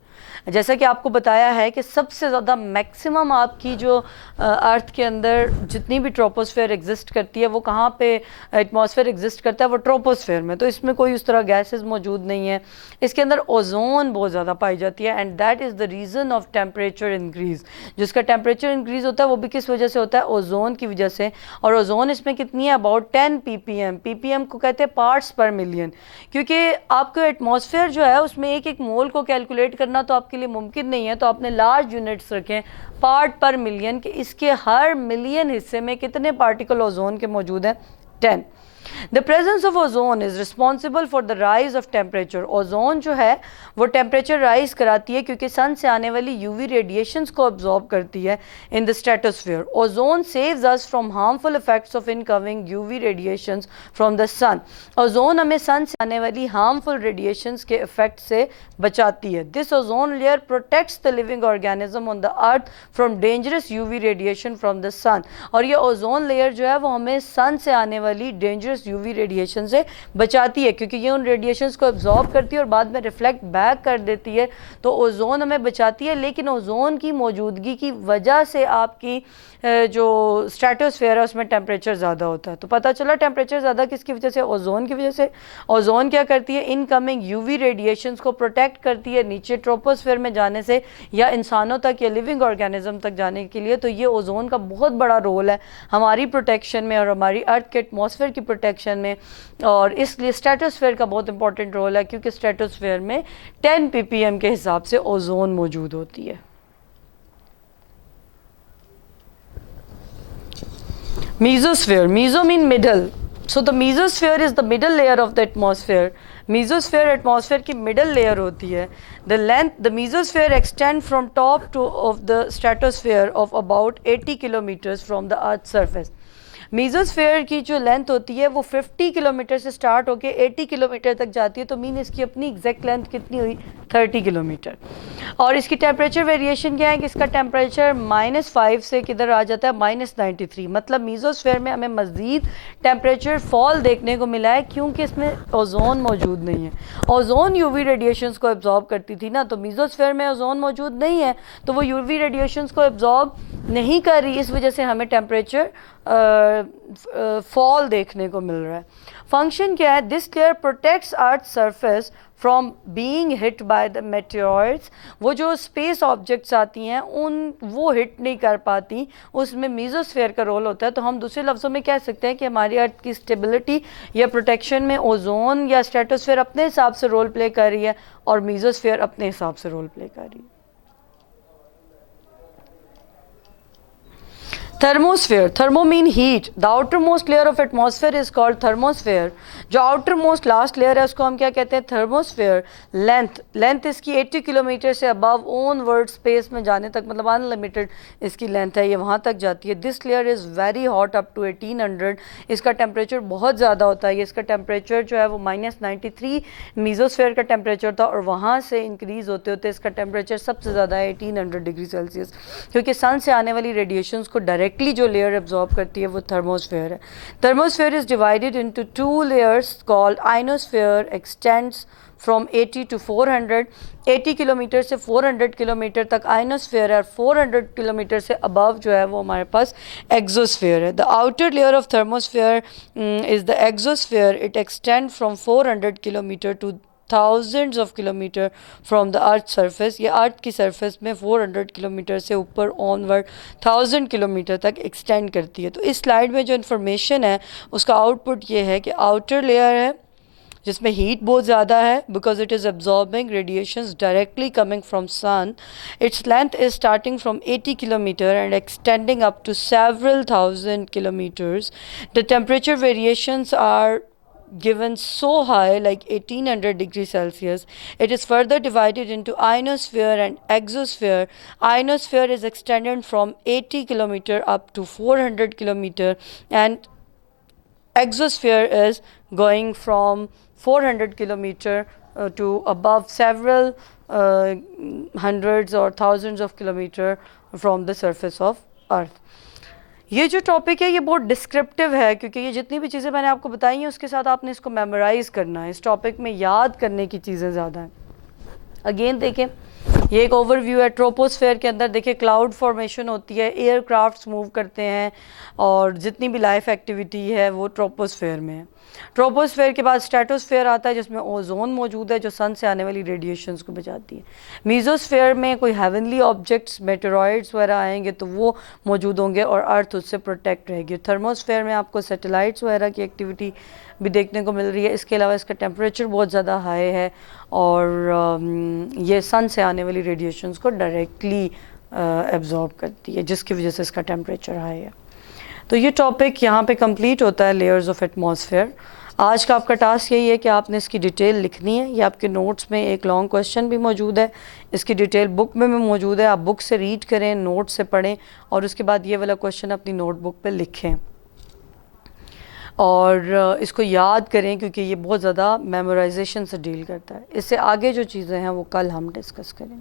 جیسا کہ آپ کو بتایا ہے کہ سب سے زیادہ میکسیمم آپ کی جو ارتھ کے اندر جتنی بھی ٹروپوسفیئر ایگزسٹ کرتی ہے وہ کہاں پہ ایٹماسفیئر ایگزسٹ کرتا ہے؟ وہ ٹروپوسفیئر میں. تو اس میں کوئی اس طرح گیسز موجود نہیں ہیں. اس کے اندر اوزون بہت زیادہ پائی جاتی ہے and that is the reason of temperature increase. جس کا ٹیمپریچر انکریز ہوتا ہے وہ بھی کس وجہ سے ہوتا ہے؟ اوزون کی وجہ سے. اور اوزون اس میں کتنی ہے؟ About 10 ppm. ppm کو کہتے ہیں پارٹس پر ملین, کیونکہ آپ کا ایٹماسفیئر جو ہے اس میں ایک مول کو کیلکولیٹ کرنا تو آپ کے لیے ممکن نہیں ہے. تو آپ نے لارج یونٹس رکھیں پارٹ پر ملین, کہ اس کے ہر ملین حصے میں کتنے پارٹیکل اوزون کے موجود ہیں؟ 10. The presence of ozone is responsible for the rise of temperature. Ozone جو ہے وہ ٹیمپریچر رائز کراتی ہے کیونکہ سن سے آنے والی UV ریڈیشنز کو absorb کرتی ہے in the stratosphere. Ozone saves us from harmful effects of incoming UV radiations from the sun. Ozone ہمیں سن سے آنے والی harmful radiations کے effect سے بچاتی ہے. This ozone layer protects the living organism on the earth from dangerous UV radiation from the sun. اور یہ اوزون لیئر جو ہے وہ ہمیں سن سے آنے والی dangerous UV ریڈیشن سے بچاتی ہے, کیونکہ یہ ان ریڈیشنز کو ابزارب کرتی ہے اور بعد میں ریفلیکٹ بیک کر دیتی ہے. تو اوزون ہمیں بچاتی ہے, لیکن اوزون کی موجودگی کی وجہ سے آپ کی جو اسٹریٹوسفیئر ہے اس میں ٹیمپریچر زیادہ ہوتا ہے. تو پتہ چلا ٹیمپریچر زیادہ کس کی وجہ سے؟ اوزون کی وجہ سے. اوزون کیا کرتی ہے؟ ان کمنگ UV ریڈیشنز کو پروٹیکٹ کرتی ہے نیچے ٹروپوسفیئر میں جانے سے یا انسانوں تک یا لیونگ آرگینزم تک جانے کے لیے. تو یہ اوزون کا بہت بڑا رول ہے ہماری پروٹیکشن میں اور ہماری ارتھ کے ایٹماسفیئر کی پروٹیکشن میں, اور اس لیے اسٹریٹوسفیئر کا بہت امپورٹنٹ رول ہے کیونکہ اسٹریٹوسفیئر میں 10 ppm کے حساب سے اوزون موجود ہوتی ہے. Mesosphere. Meso mean middle. So the mesosphere is the middle layer of the atmosphere. Mesosphere atmosphere کی middle layer ہوتی ہے. The mesosphere extend from top of the stratosphere of about 80 kilometers from the earth's surface. میزوسفیئر کی جو length ہوتی ہے وہ 50 kilometre سے start ہو کے 80 کلومیٹر تک جاتی ہے, تو مین اس کی اپنی ایگزیکٹ لینتھ کتنی ہوئی 30 کلومیٹر. اور اس کی ٹیمپریچر ویریشن کیا ہے کہ اس کا ٹیمپریچر -5 سے کدھر آ جاتا ہے -93. مطلب میزوسفیئر میں ہمیں مزید ٹیمپریچر فال دیکھنے کو ملا ہے کیونکہ اس میں اوزون موجود نہیں ہے. اوزون یو وی ریڈیشنز کو ایبزارب کرتی تھی نا, تو میزوسفیئر میں اوزون موجود نہیں ہے تو وہ یو وی ریڈیشنز کو ایبزارب نہیں کر رہی, اس وجہ سے ہمیں ٹیمپریچر فال دیکھنے کو مل رہا ہے. فنکشن کیا ہے, this layer protects earth surface from being hit by the meteors. وہ جو اسپیس آبجیکٹس آتی ہیں وہ ہٹ نہیں کر پاتی, اس میں میزوسفیئر کا رول ہوتا ہے. تو ہم دوسرے لفظوں میں کہہ سکتے ہیں کہ ہماری ارتھ کی اسٹیبلٹی یا پروٹیکشن میں اوزون یا اسٹریٹوسفیئر اپنے حساب سے رول پلے کر رہی ہے اور میزوسفیئر اپنے حساب سے رول پلے کر رہی ہے. Thermosphere, thermo mean heat. The outermost layer of atmosphere is called thermosphere. جو آؤٹر موسٹ لاسٹ لیئر ہے اس کو ہم کیا کہتے ہیں, تھرموسفیئر. لینتھ اس کی 80 کلومیٹر سے ابو اون ورلڈ اسپیس میں جانے تک, مطلب ان لمیٹڈ اس کی لینتھ ہے, یہ وہاں تک جاتی ہے. This layer is very hot up to 1800. اس کا ٹیمپریچر بہت زیادہ ہوتا ہے, اس کا ٹیمپریچر جو ہے وہ -93 میزوسفیئر کا ٹیمپریچر تھا, اور وہاں سے انکریز ہوتے ہوتے اس کا ٹیمپریچر سب سے زیادہ ہے 1800 ڈگری سیلسیس, کیونکہ سن سے آنے والی ریڈیشنز کو ڈائریکٹلی جو لیئر ایبزارب کرتی ہے وہ تھرموسفیئر ہے. Thermosphere is divided into 2 layers called ionosphere. Extends from 80 to 400. 80 kilometre سے 400 کلومیٹر تک آئنوسفیئر ہے, اور 400 کلومیٹر سے ابو جو ہے وہ ہمارے پاس ایگزوسفیئر ہے. The outer layer of thermosphere is the exosphere. It extend from 400 kilometre to thousands of kilometer from the earth surface. یہ ارتھ کی سرفیس میں 400 کلومیٹر سے اوپر آن ورڈ 1000 کلومیٹر تک ایکسٹینڈ کرتی ہے. تو اس سلائیڈ میں جو انفارمیشن ہے اس کا آؤٹ پٹ یہ ہے کہ آؤٹر لیئر ہے جس میں ہیٹ بہت زیادہ ہے because it is absorbing radiations directly coming from sun. Its length is starting from 80 kilometer and extending up to several thousand kilometers. The temperature variations are given so high like 1800 degrees Celsius. It is further divided into ionosphere and exosphere. Ionosphere is extended from 80 kilometer up to 400 kilometer, and exosphere is going from 400 kilometer to above several hundreds or thousands of kilometer from the surface of earth. یہ جو topic ہے یہ بہت descriptive ہے کیونکہ یہ جتنی بھی چیزیں میں نے آپ کو بتائی ہیں اس کے ساتھ آپ نے اس کو میمورائز کرنا ہے. اس ٹاپک میں یاد کرنے کی چیزیں زیادہ ہیں. اگین دیکھیں یہ ایک اوور ویو ہے. ٹروپوسفیئر کے اندر دیکھیں کلاؤڈ فارمیشن ہوتی ہے, ایئر کرافٹس موو کرتے ہیں, اور جتنی بھی لائف ایکٹیویٹی ہے وہ ٹروپوسفیئر میں ہے. ٹروپوسفیئر کے بعد اسٹریٹوسفیئر آتا ہے جس میں اوزون موجود ہے جو سن سے آنے والی ریڈیشنز کو بچاتی ہے. میزوسفیئر میں کوئی ہیونلی آبجیکٹس میٹیورائڈس وغیرہ آئیں گے تو وہ موجود ہوں گے اور ارتھ اس سے پروٹیکٹ رہے گی. تھرموسفیئر میں آپ کو سیٹلائٹس وغیرہ کی ایکٹیویٹی بھی دیکھنے کو مل رہی ہے. اس کے علاوہ اس کا ٹیمپریچر بہت زیادہ ہائی ہے اور یہ سن سے آنے والی ریڈیشنز کو ڈائریکٹلی ایبزارب کرتی ہے جس کی وجہ سے اس کا ٹیمپریچر ہائی ہے. تو یہ ٹاپک یہاں پہ کمپلیٹ ہوتا ہے لیئرز آف ایٹماسفیئر. آج کا آپ کا ٹاسک یہی ہے کہ آپ نے اس کی ڈیٹیل لکھنی ہے. یہ آپ کے نوٹس میں ایک لانگ کویشچن بھی موجود ہے, اس کی ڈیٹیل بک میں بھی موجود ہے. آپ بک سے ریڈ کریں, نوٹ سے پڑھیں, اور اس کے بعد یہ والا کویشچن اپنی نوٹ بک پہ لکھیں اور اس کو یاد کریں کیونکہ یہ بہت زیادہ میمورائزیشن سے ڈیل کرتا ہے. اس سے آگے جو چیزیں ہیں وہ کل ہم ڈسکس کریں گے.